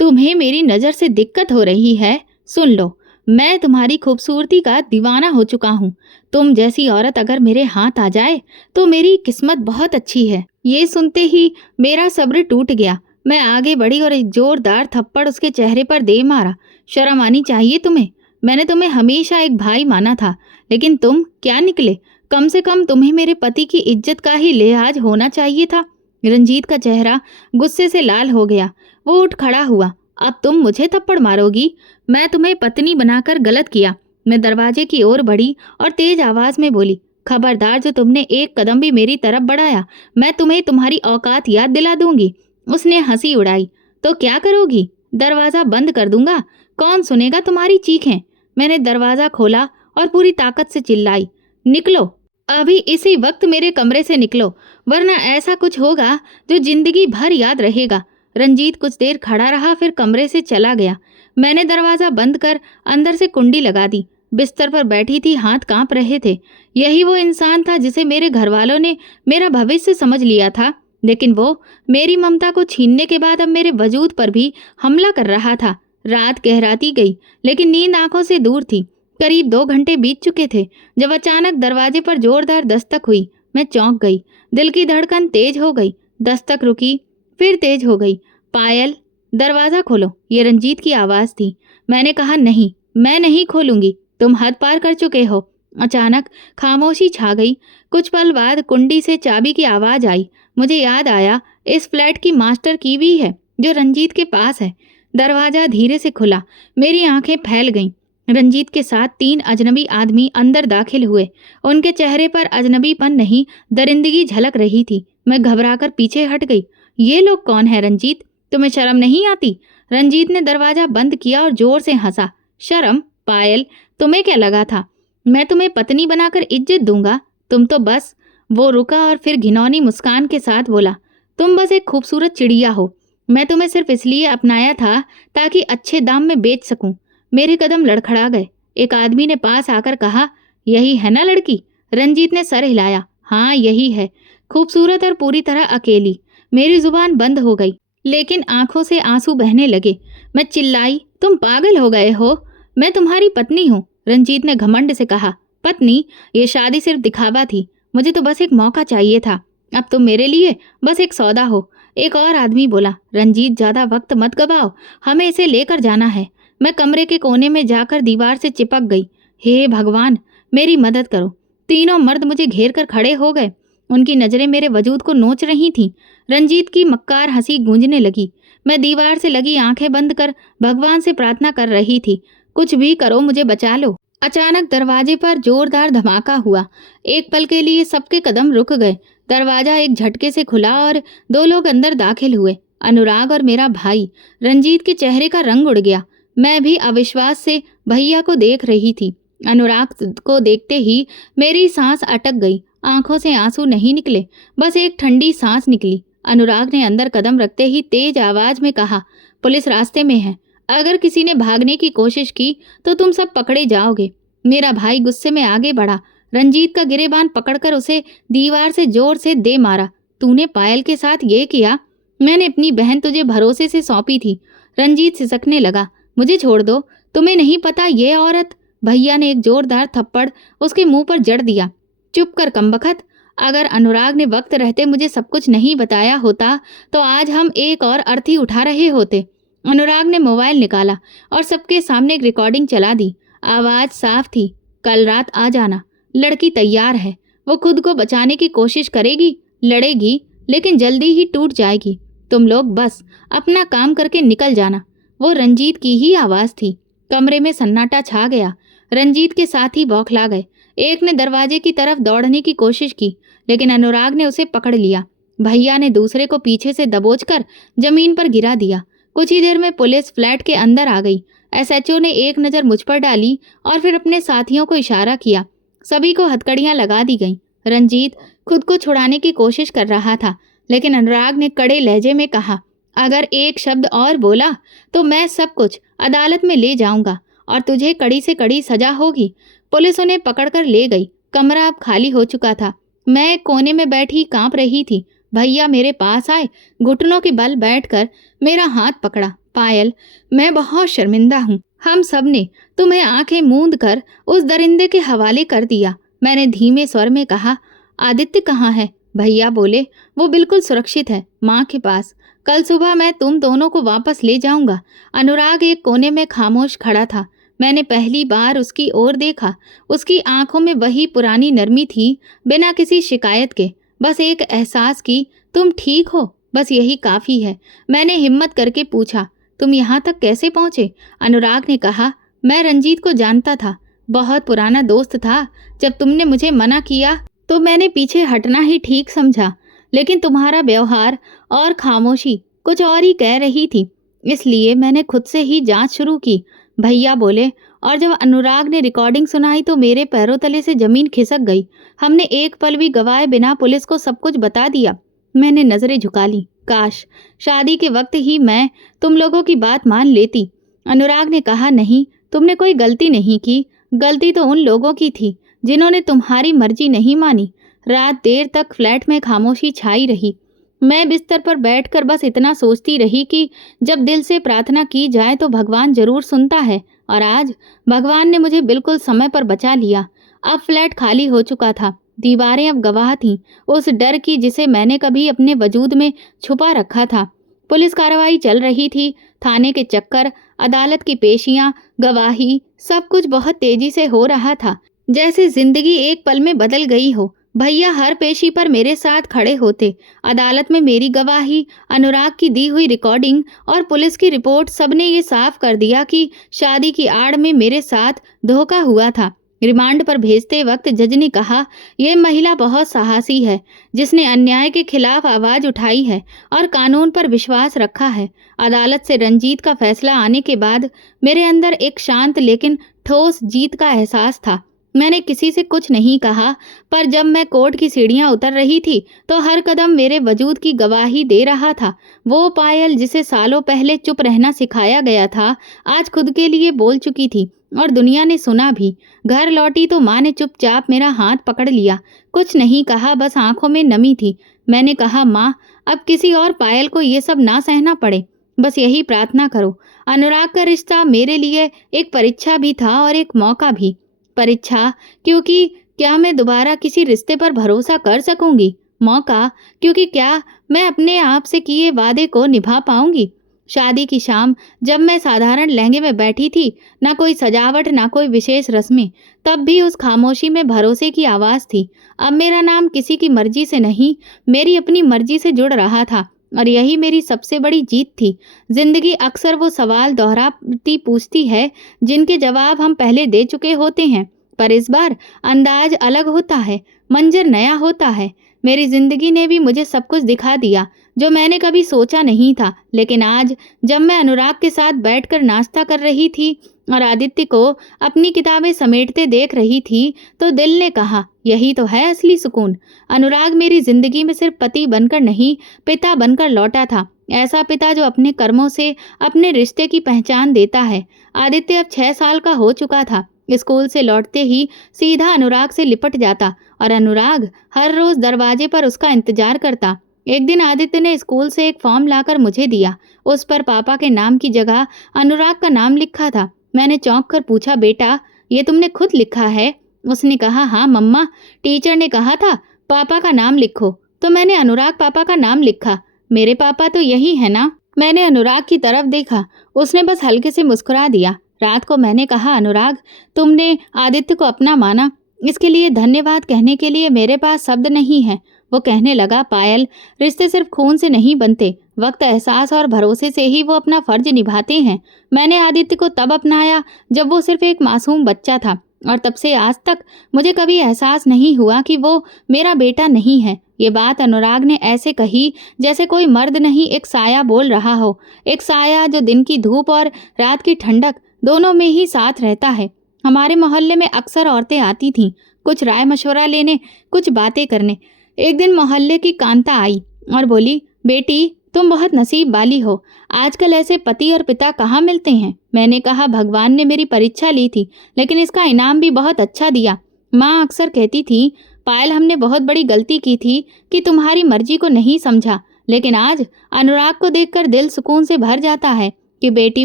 तुम्हें मेरी नज़र से दिक्कत हो रही है? सुन लो, मैं तुम्हारी खूबसूरती का दीवाना हो चुका हूँ। तुम जैसी औरत अगर मेरे हाथ आ जाए तो मेरी किस्मत बहुत अच्छी है। ये सुनते ही मेरा सब्र टूट गया। मैं आगे बढ़ी और एक जोरदार थप्पड़ उसके चेहरे पर दे मारा। शर्म आनी चाहिए तुम्हें। मैंने तुम्हें हमेशा एक भाई माना था, लेकिन तुम क्या निकले? कम से कम तुम्हें मेरे पति की इज्जत का ही लिहाज होना चाहिए था। रंजीत का चेहरा गुस्से से लाल हो गया। वो उठ खड़ा हुआ। अब तुम मुझे थप्पड़ मारोगी? मैं तुम्हें पत्नी बनाकर गलत किया। मैं दरवाजे की ओर बढ़ी और तेज आवाज में बोली, खबरदार, जो तुमने एक कदम भी मेरी तरफ बढ़ाया मैं तुम्हें तुम्हारी औकात याद दिला दूंगी। उसने हंसी उड़ाई। तो क्या करोगी? दरवाजा बंद कर दूंगा। कौन सुनेगा तुम्हारी चीखें? मैंने दरवाजा खोला और पूरी ताकत से चिल्लाई, निकलो, अभी इसी वक्त मेरे कमरे से निकलो, वरना ऐसा कुछ होगा जो जिंदगी भर याद रहेगा। रंजीत कुछ देर खड़ा रहा, फिर कमरे से चला गया। मैंने दरवाजा बंद कर अंदर से कुंडी लगा दी। बिस्तर पर बैठी थी, हाथ कांप रहे थे। यही वो इंसान था जिसे मेरे घर वालों ने मेरा भविष्य समझ लिया था, लेकिन वो मेरी ममता को छीनने के बाद अब मेरे वजूद पर भी हमला कर रहा था। रात गहराती गई, लेकिन नींद आंखों से दूर थी। करीब 2 घंटे बीत चुके थे जब अचानक दरवाजे पर जोरदार दस्तक हुई। मैं चौंक गई। दिल की धड़कन तेज हो गई। दस्तक रुकी, फिर तेज हो गई। पायल, दरवाजा खोलो। ये रंजीत की आवाज़ थी। मैंने कहा, नहीं, मैं नहीं खोलूंगी, तुम हद पार कर चुके हो। अचानक खामोशी छा गई। कुछ पल बाद कुंडी से चाबी की आवाज़ आई। मुझे याद आया, इस फ्लैट की मास्टर की भी है जो रंजीत के पास है। दरवाज़ा धीरे से खुला। मेरी आंखें फैल गईं। रंजीत के साथ 3 अजनबी आदमी अंदर दाखिल हुए। उनके चेहरे पर अजनबीपन नहीं, दरिंदगी झलक रही थी। मैं घबराकर पीछे हट गई। ये लोग कौन है रंजीत? तुम्हें शर्म नहीं आती? रंजीत ने दरवाज़ा बंद किया और जोर से हंसा। शर्म? पायल, तुम्हें क्या लगा था मैं तुम्हें पत्नी बनाकर इज्जत दूंगा? तुम तो बस। वो रुका और फिर घिनौनी मुस्कान के साथ बोला, तुम बस एक खूबसूरत चिड़िया हो। मैं तुम्हें सिर्फ इसलिए अपनाया था ताकि अच्छे दाम में बेच सकूं। मेरे कदम लड़खड़ा गए। एक आदमी ने पास आकर कहा, यही है ना लड़की? रंजीत ने सर हिलाया। हाँ, यही है, खूबसूरत और पूरी तरह अकेली। मेरी जुबान बंद हो गई, लेकिन आंखों से आंसू बहने लगे। मैं चिल्लाई, तुम पागल हो गए हो? मैं तुम्हारी पत्नी हूँ। रंजीत ने घमंड से कहा, पत्नी? ये शादी सिर्फ दिखावा थी। मुझे तो बस एक मौका चाहिए था। अब तुम मेरे लिए बस एक सौदा हो। एक और आदमी बोला, रंजीत, ज्यादा वक्त मत गवाओ, हमें इसे लेकर जाना है। मैं कमरे के कोने में जाकर दीवार से चिपक गई। हे भगवान, मेरी मदद करो। तीनों मर्द मुझे घेर कर खड़े हो गए। उनकी नजरें मेरे वजूद को नोच रही थीं। रंजीत की मक्कार हंसी गूंजने लगी। मैं दीवार से लगी आंखें बंद कर भगवान से प्रार्थना कर रही थी, कुछ भी करो, मुझे बचा लो। अचानक दरवाजे पर जोरदार धमाका हुआ। एक पल के लिए सबके कदम रुक गए। दरवाजा एक झटके से खुला और 2 लोग अंदर दाखिल हुए। अनुराग और मेरा भाई। रंजीत के चेहरे का रंग उड़ गया। मैं भी अविश्वास से भैया को देख रही थी। अनुराग को देखते ही मेरी सांस अटक गई। आंखों से आंसू नहीं निकले, बस एक ठंडी सांस निकली। अनुराग ने अंदर कदम रखते ही तेज आवाज में कहा, पुलिस रास्ते में है। अगर किसी ने भागने की कोशिश की तो तुम सब पकड़े जाओगे। मेरा भाई गुस्से में आगे बढ़ा। रंजीत का गिरेबान पकड़कर उसे दीवार से जोर से दे मारा। तूने पायल के साथ ये किया? मैंने अपनी बहन तुझे भरोसे से सौंपी थी। रंजीत सिसकने लगा। मुझे छोड़ दो, तुम्हें नहीं पता ये औरत। भैया ने एक जोरदार थप्पड़ उसके मुंह पर जड़ दिया। चुप कर कमबख्त। अगर अनुराग ने वक्त रहते मुझे सब कुछ नहीं बताया होता तो आज हम एक और अर्थी उठा रहे होते। अनुराग ने मोबाइल निकाला और सबके सामने एक रिकॉर्डिंग चला दी। आवाज साफ थी, कल रात आ जाना। लड़की तैयार है। वो खुद को बचाने की कोशिश करेगी, लड़ेगी, लेकिन जल्दी ही टूट जाएगी। तुम लोग बस अपना काम करके निकल जाना। वो रंजीत की ही आवाज थी। कमरे में सन्नाटा छा गया। रंजीत के साथ ही बौखला गए। एक ने दरवाजे की तरफ दौड़ने की कोशिश की, लेकिन अनुराग ने उसे पकड़ लिया। भैया ने दूसरे को पीछे से दबोचकर जमीन पर गिरा दिया। कुछ ही देर में पुलिस फ्लैट के अंदर आ गई। एसएचओ ने एक नज़र मुझ पर डाली और फिर अपने साथियों को इशारा किया। सभी को हथकड़ियां लगा दी गईं। रंजीत खुद को छुड़ाने की कोशिश कर रहा था, लेकिन अनुराग ने कड़े लहजे में कहा, अगर एक शब्द और बोला तो मैं सब कुछ अदालत में ले जाऊंगा और तुझे कड़ी से कड़ी सजा होगी। पुलिस उन्हें पकड़कर ले गई। कमरा अब खाली हो चुका था। मैं एक कोने में बैठी कांप रही थी। भैया मेरे पास आए, घुटनों के बल बैठकर मेरा हाथ पकड़ा। पायल, मैं बहुत शर्मिंदा हूँ। हम सब ने तुम्हें आंखें मूंद कर उस दरिंदे के हवाले कर दिया। मैंने धीमे स्वर में कहा, आदित्य कहाँ है? भैया बोले, वो बिल्कुल सुरक्षित है, माँ के पास। कल सुबह मैं तुम दोनों को वापस ले जाऊंगा। अनुराग एक कोने में खामोश खड़ा था। मैंने पहली बार उसकी ओर देखा। उसकी आंखों में वही पुरानी नरमी थी, बिना किसी शिकायत के। बस एक एहसास की, तुम ठीक हो, बस यही काफ़ी है। मैंने हिम्मत करके पूछा, तुम यहाँ तक कैसे पहुँचे? अनुराग ने कहा, मैं रंजीत को जानता था, बहुत पुराना दोस्त था। जब तुमने मुझे मना किया तो मैंने पीछे हटना ही ठीक समझा, लेकिन तुम्हारा व्यवहार और खामोशी कुछ और ही कह रही थी, इसलिए मैंने खुद से ही जांच शुरू की। भैया बोले, और जब अनुराग ने रिकॉर्डिंग सुनाई तो मेरे पैरों तले से जमीन खिसक गई। हमने एक पल भी गवाए बिना पुलिस को सब कुछ बता दिया। मैंने नजरें झुका ली। काश शादी के वक्त ही मैं तुम लोगों की बात मान लेती। अनुराग ने कहा, नहीं, तुमने कोई गलती नहीं की। गलती तो उन लोगों की थी जिन्होंने तुम्हारी मर्जी नहीं मानी। रात देर तक फ्लैट में खामोशी छाई रही। मैं बिस्तर पर बैठकर बस इतना सोचती रही कि जब दिल से प्रार्थना की जाए तो भगवान जरूर सुनता है। और आज भगवान ने मुझे बिल्कुल समय पर बचा लिया। अब फ्लैट खाली हो चुका था। दीवारें अब गवाह थीं उस डर की जिसे मैंने कभी अपने वजूद में छुपा रखा था। पुलिस कार्रवाई चल रही थी। थाने के चक्कर, अदालत की पेशियां, गवाही, सब कुछ बहुत तेजी से हो रहा था, जैसे जिंदगी एक पल में बदल गई हो। भैया हर पेशी पर मेरे साथ खड़े होते। अदालत में मेरी गवाही, अनुराग की दी हुई रिकॉर्डिंग और पुलिस की रिपोर्ट, सबने ये साफ कर दिया कि शादी की आड़ में मेरे साथ धोखा हुआ था। रिमांड पर भेजते वक्त जज ने कहा, यह महिला बहुत साहसी है, जिसने अन्याय के खिलाफ आवाज उठाई है और कानून पर विश्वास रखा है। अदालत से रंजीत का फैसला आने के बाद मेरे अंदर एक शांत लेकिन ठोस जीत का एहसास था। मैंने किसी से कुछ नहीं कहा, पर जब मैं कोर्ट की सीढ़ियां उतर रही थी तो हर कदम मेरे वजूद की गवाही दे रहा था। वो पायल जिसे सालों पहले चुप रहना सिखाया गया था, आज खुद के लिए बोल चुकी थी और दुनिया ने सुना भी। घर लौटी तो माँ ने चुपचाप मेरा हाथ पकड़ लिया। कुछ नहीं कहा, बस आंखों में नमी थी। मैंने कहा, माँ, अब किसी और पायल को ये सब ना सहना पड़े, बस यही प्रार्थना करो। अनुराग का रिश्ता मेरे लिए एक परीक्षा भी था और एक मौका भी। परीक्षा क्योंकि क्या मैं दोबारा किसी रिश्ते पर भरोसा कर सकूंगी? मौका क्योंकि क्या मैं अपने आप से किए वादे को निभा पाऊंगी? शादी की शाम जब मैं साधारण लहंगे में बैठी थी, ना कोई सजावट, ना कोई विशेष रस्में, तब भी उस खामोशी में भरोसे की आवाज़ थी। अब मेरा नाम किसी की मर्जी से नहीं, मेरी अपनी मर्जी से जुड़ रहा था। और यही मेरी सबसे बड़ी जीत थी। जिंदगी अक्सर वो सवाल दोहराती पूछती है जिनके जवाब हम पहले दे चुके होते हैं, पर इस बार अंदाज अलग होता है, मंजर नया होता है। मेरी जिंदगी ने भी मुझे सब कुछ दिखा दिया जो मैंने कभी सोचा नहीं था। लेकिन आज जब मैं अनुराग के साथ बैठकर नाश्ता कर रही थी और आदित्य को अपनी किताबें समेटते देख रही थी, तो दिल ने कहा, यही तो है असली सुकून। अनुराग मेरी जिंदगी में सिर्फ पति बनकर नहीं, पिता बनकर लौटा था। ऐसा पिता जो अपने कर्मों से अपने रिश्ते की पहचान देता है। आदित्य अब 6 साल का हो चुका था। स्कूल से लौटते ही सीधा अनुराग से लिपट जाता और अनुराग हर रोज दरवाजे पर उसका इंतजार करता। एक दिन आदित्य ने स्कूल से एक फॉर्म लाकर मुझे दिया। उस पर पापा के नाम की जगह अनुराग का नाम लिखा था। मैंने चौंक कर पूछा, बेटा ये तुमने खुद लिखा है? उसने कहा, हाँ मम्मा, टीचर ने कहा था पापा का नाम लिखो, तो मैंने अनुराग पापा का नाम लिखा। मेरे पापा तो यही है ना? मैंने अनुराग की तरफ देखा। उसने बस हल्के से मुस्कुरा दिया। रात को मैंने कहा, अनुराग तुमने आदित्य को अपना माना, इसके लिए धन्यवाद कहने के लिए मेरे पास शब्द नहीं है। वो कहने लगा, पायल, रिश्ते सिर्फ खून से नहीं बनते, वक्त, एहसास और भरोसे से ही वो अपना फर्ज निभाते हैं। मैंने आदित्य को तब अपनाया जब वो सिर्फ एक मासूम बच्चा था, और तब से आज तक मुझे कभी एहसास नहीं हुआ कि वो मेरा बेटा नहीं है। ये बात अनुराग ने ऐसे कही जैसे कोई मर्द नहीं, एक साया बोल रहा हो। एक साया जो दिन की धूप और रात की ठंडक दोनों में ही साथ रहता है। हमारे मोहल्ले में अक्सर औरतें आती थीं, कुछ राय मशवरा लेने, कुछ बातें करने। एक दिन मोहल्ले की कांता आई और बोली, बेटी तुम बहुत नसीब वाली हो, आजकल ऐसे पति और पिता कहाँ मिलते हैं। मैंने कहा, भगवान ने मेरी परीक्षा ली थी, लेकिन इसका इनाम भी बहुत अच्छा दिया। माँ अक्सर कहती थी, पायल हमने बहुत बड़ी गलती की थी कि तुम्हारी मर्जी को नहीं समझा, लेकिन आज अनुराग को देखकर दिल सुकून से भर जाता है कि बेटी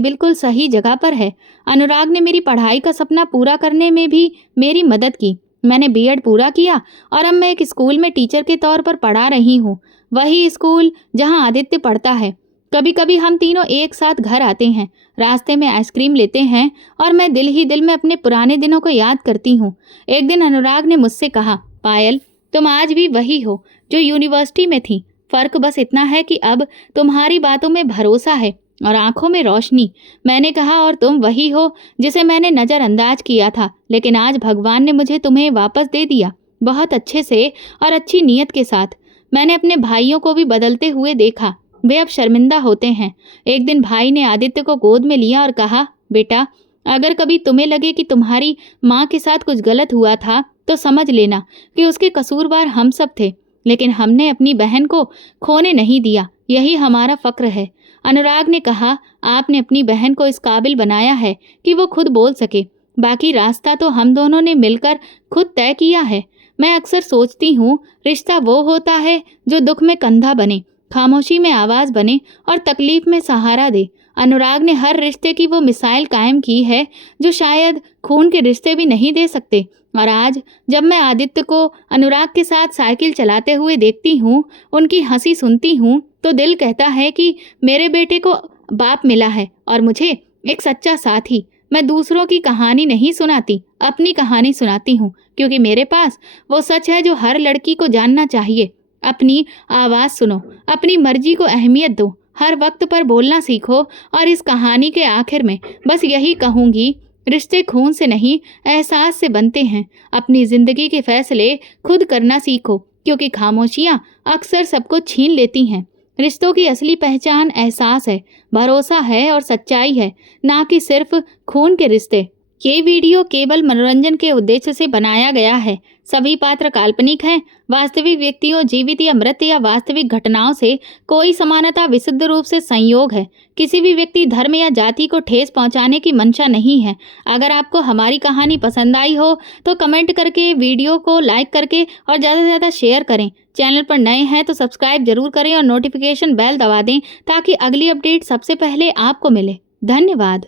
बिल्कुल सही जगह पर है। अनुराग ने मेरी पढ़ाई का सपना पूरा करने में भी मेरी मदद की। मैंने बीएड पूरा किया और अब मैं एक स्कूल में टीचर के तौर पर पढ़ा रही हूँ, वही स्कूल जहाँ आदित्य पढ़ता है। कभी कभी हम तीनों एक साथ घर आते हैं, रास्ते में आइसक्रीम लेते हैं और मैं दिल ही दिल में अपने पुराने दिनों को याद करती हूँ। एक दिन अनुराग ने मुझसे कहा, पायल तुम आज भी वही हो जो यूनिवर्सिटी में थी, फर्क बस इतना है कि अब तुम्हारी बातों में भरोसा है और आंखों में रोशनी। मैंने कहा, और तुम वही हो जिसे मैंने नज़रअंदाज किया था, लेकिन आज भगवान ने मुझे तुम्हें वापस दे दिया, बहुत अच्छे से और अच्छी नीयत के साथ। मैंने अपने भाइयों को भी बदलते हुए देखा, वे अब शर्मिंदा होते हैं। एक दिन भाई ने आदित्य को गोद में लिया और कहा, बेटा अगर कभी तुम्हें लगे कि तुम्हारी माँ के साथ कुछ गलत हुआ था तो समझ लेना कि उसके कसूरवार हम सब थे, लेकिन हमने अपनी बहन को खोने नहीं दिया, यही हमारा फक्र है। अनुराग ने कहा, आपने अपनी बहन को इस काबिल बनाया है कि वो खुद बोल सके, बाकी रास्ता तो हम दोनों ने मिलकर खुद तय किया है। मैं अक्सर सोचती हूँ, रिश्ता वो होता है जो दुख में कंधा बने, खामोशी में आवाज़ बने और तकलीफ में सहारा दे। अनुराग ने हर रिश्ते की वो मिसाइल कायम की है जो शायद खून के रिश्ते भी नहीं दे सकते। और आज जब मैं आदित्य को अनुराग के साथ साइकिल चलाते हुए देखती हूँ, उनकी हंसी सुनती हूँ, तो दिल कहता है कि मेरे बेटे को बाप मिला है और मुझे एक सच्चा साथी। मैं दूसरों की कहानी नहीं सुनाती, अपनी कहानी सुनाती हूँ, क्योंकि मेरे पास वो सच है जो हर लड़की को जानना चाहिए। अपनी आवाज़ सुनो, अपनी मर्जी को अहमियत दो, हर वक्त पर बोलना सीखो। और इस कहानी के आखिर में बस यही कहूँगी, रिश्ते खून से नहीं एहसास से बनते हैं। अपनी ज़िंदगी के फैसले खुद करना सीखो, क्योंकि खामोशियाँ अक्सर सबको छीन लेती हैं। रिश्तों की असली पहचान एहसास है, भरोसा है और सच्चाई है, ना कि सिर्फ खून के रिश्ते। ये वीडियो केवल मनोरंजन के उद्देश्य से बनाया गया है। सभी पात्र काल्पनिक हैं। वास्तविक व्यक्तियों, जीवित या मृत या वास्तविक घटनाओं से कोई समानता विशुद्ध रूप से संयोग है। किसी भी व्यक्ति, धर्म या जाति को ठेस पहुंचाने की मंशा नहीं है। अगर आपको हमारी कहानी पसंद आई हो तो कमेंट करके, वीडियो को लाइक करके और ज़्यादा से ज़्यादा शेयर करें। चैनल पर नए हैं तो सब्सक्राइब जरूर करें और नोटिफिकेशन बेल दबा दें ताकि अगली अपडेट सबसे पहले आपको मिले। धन्यवाद।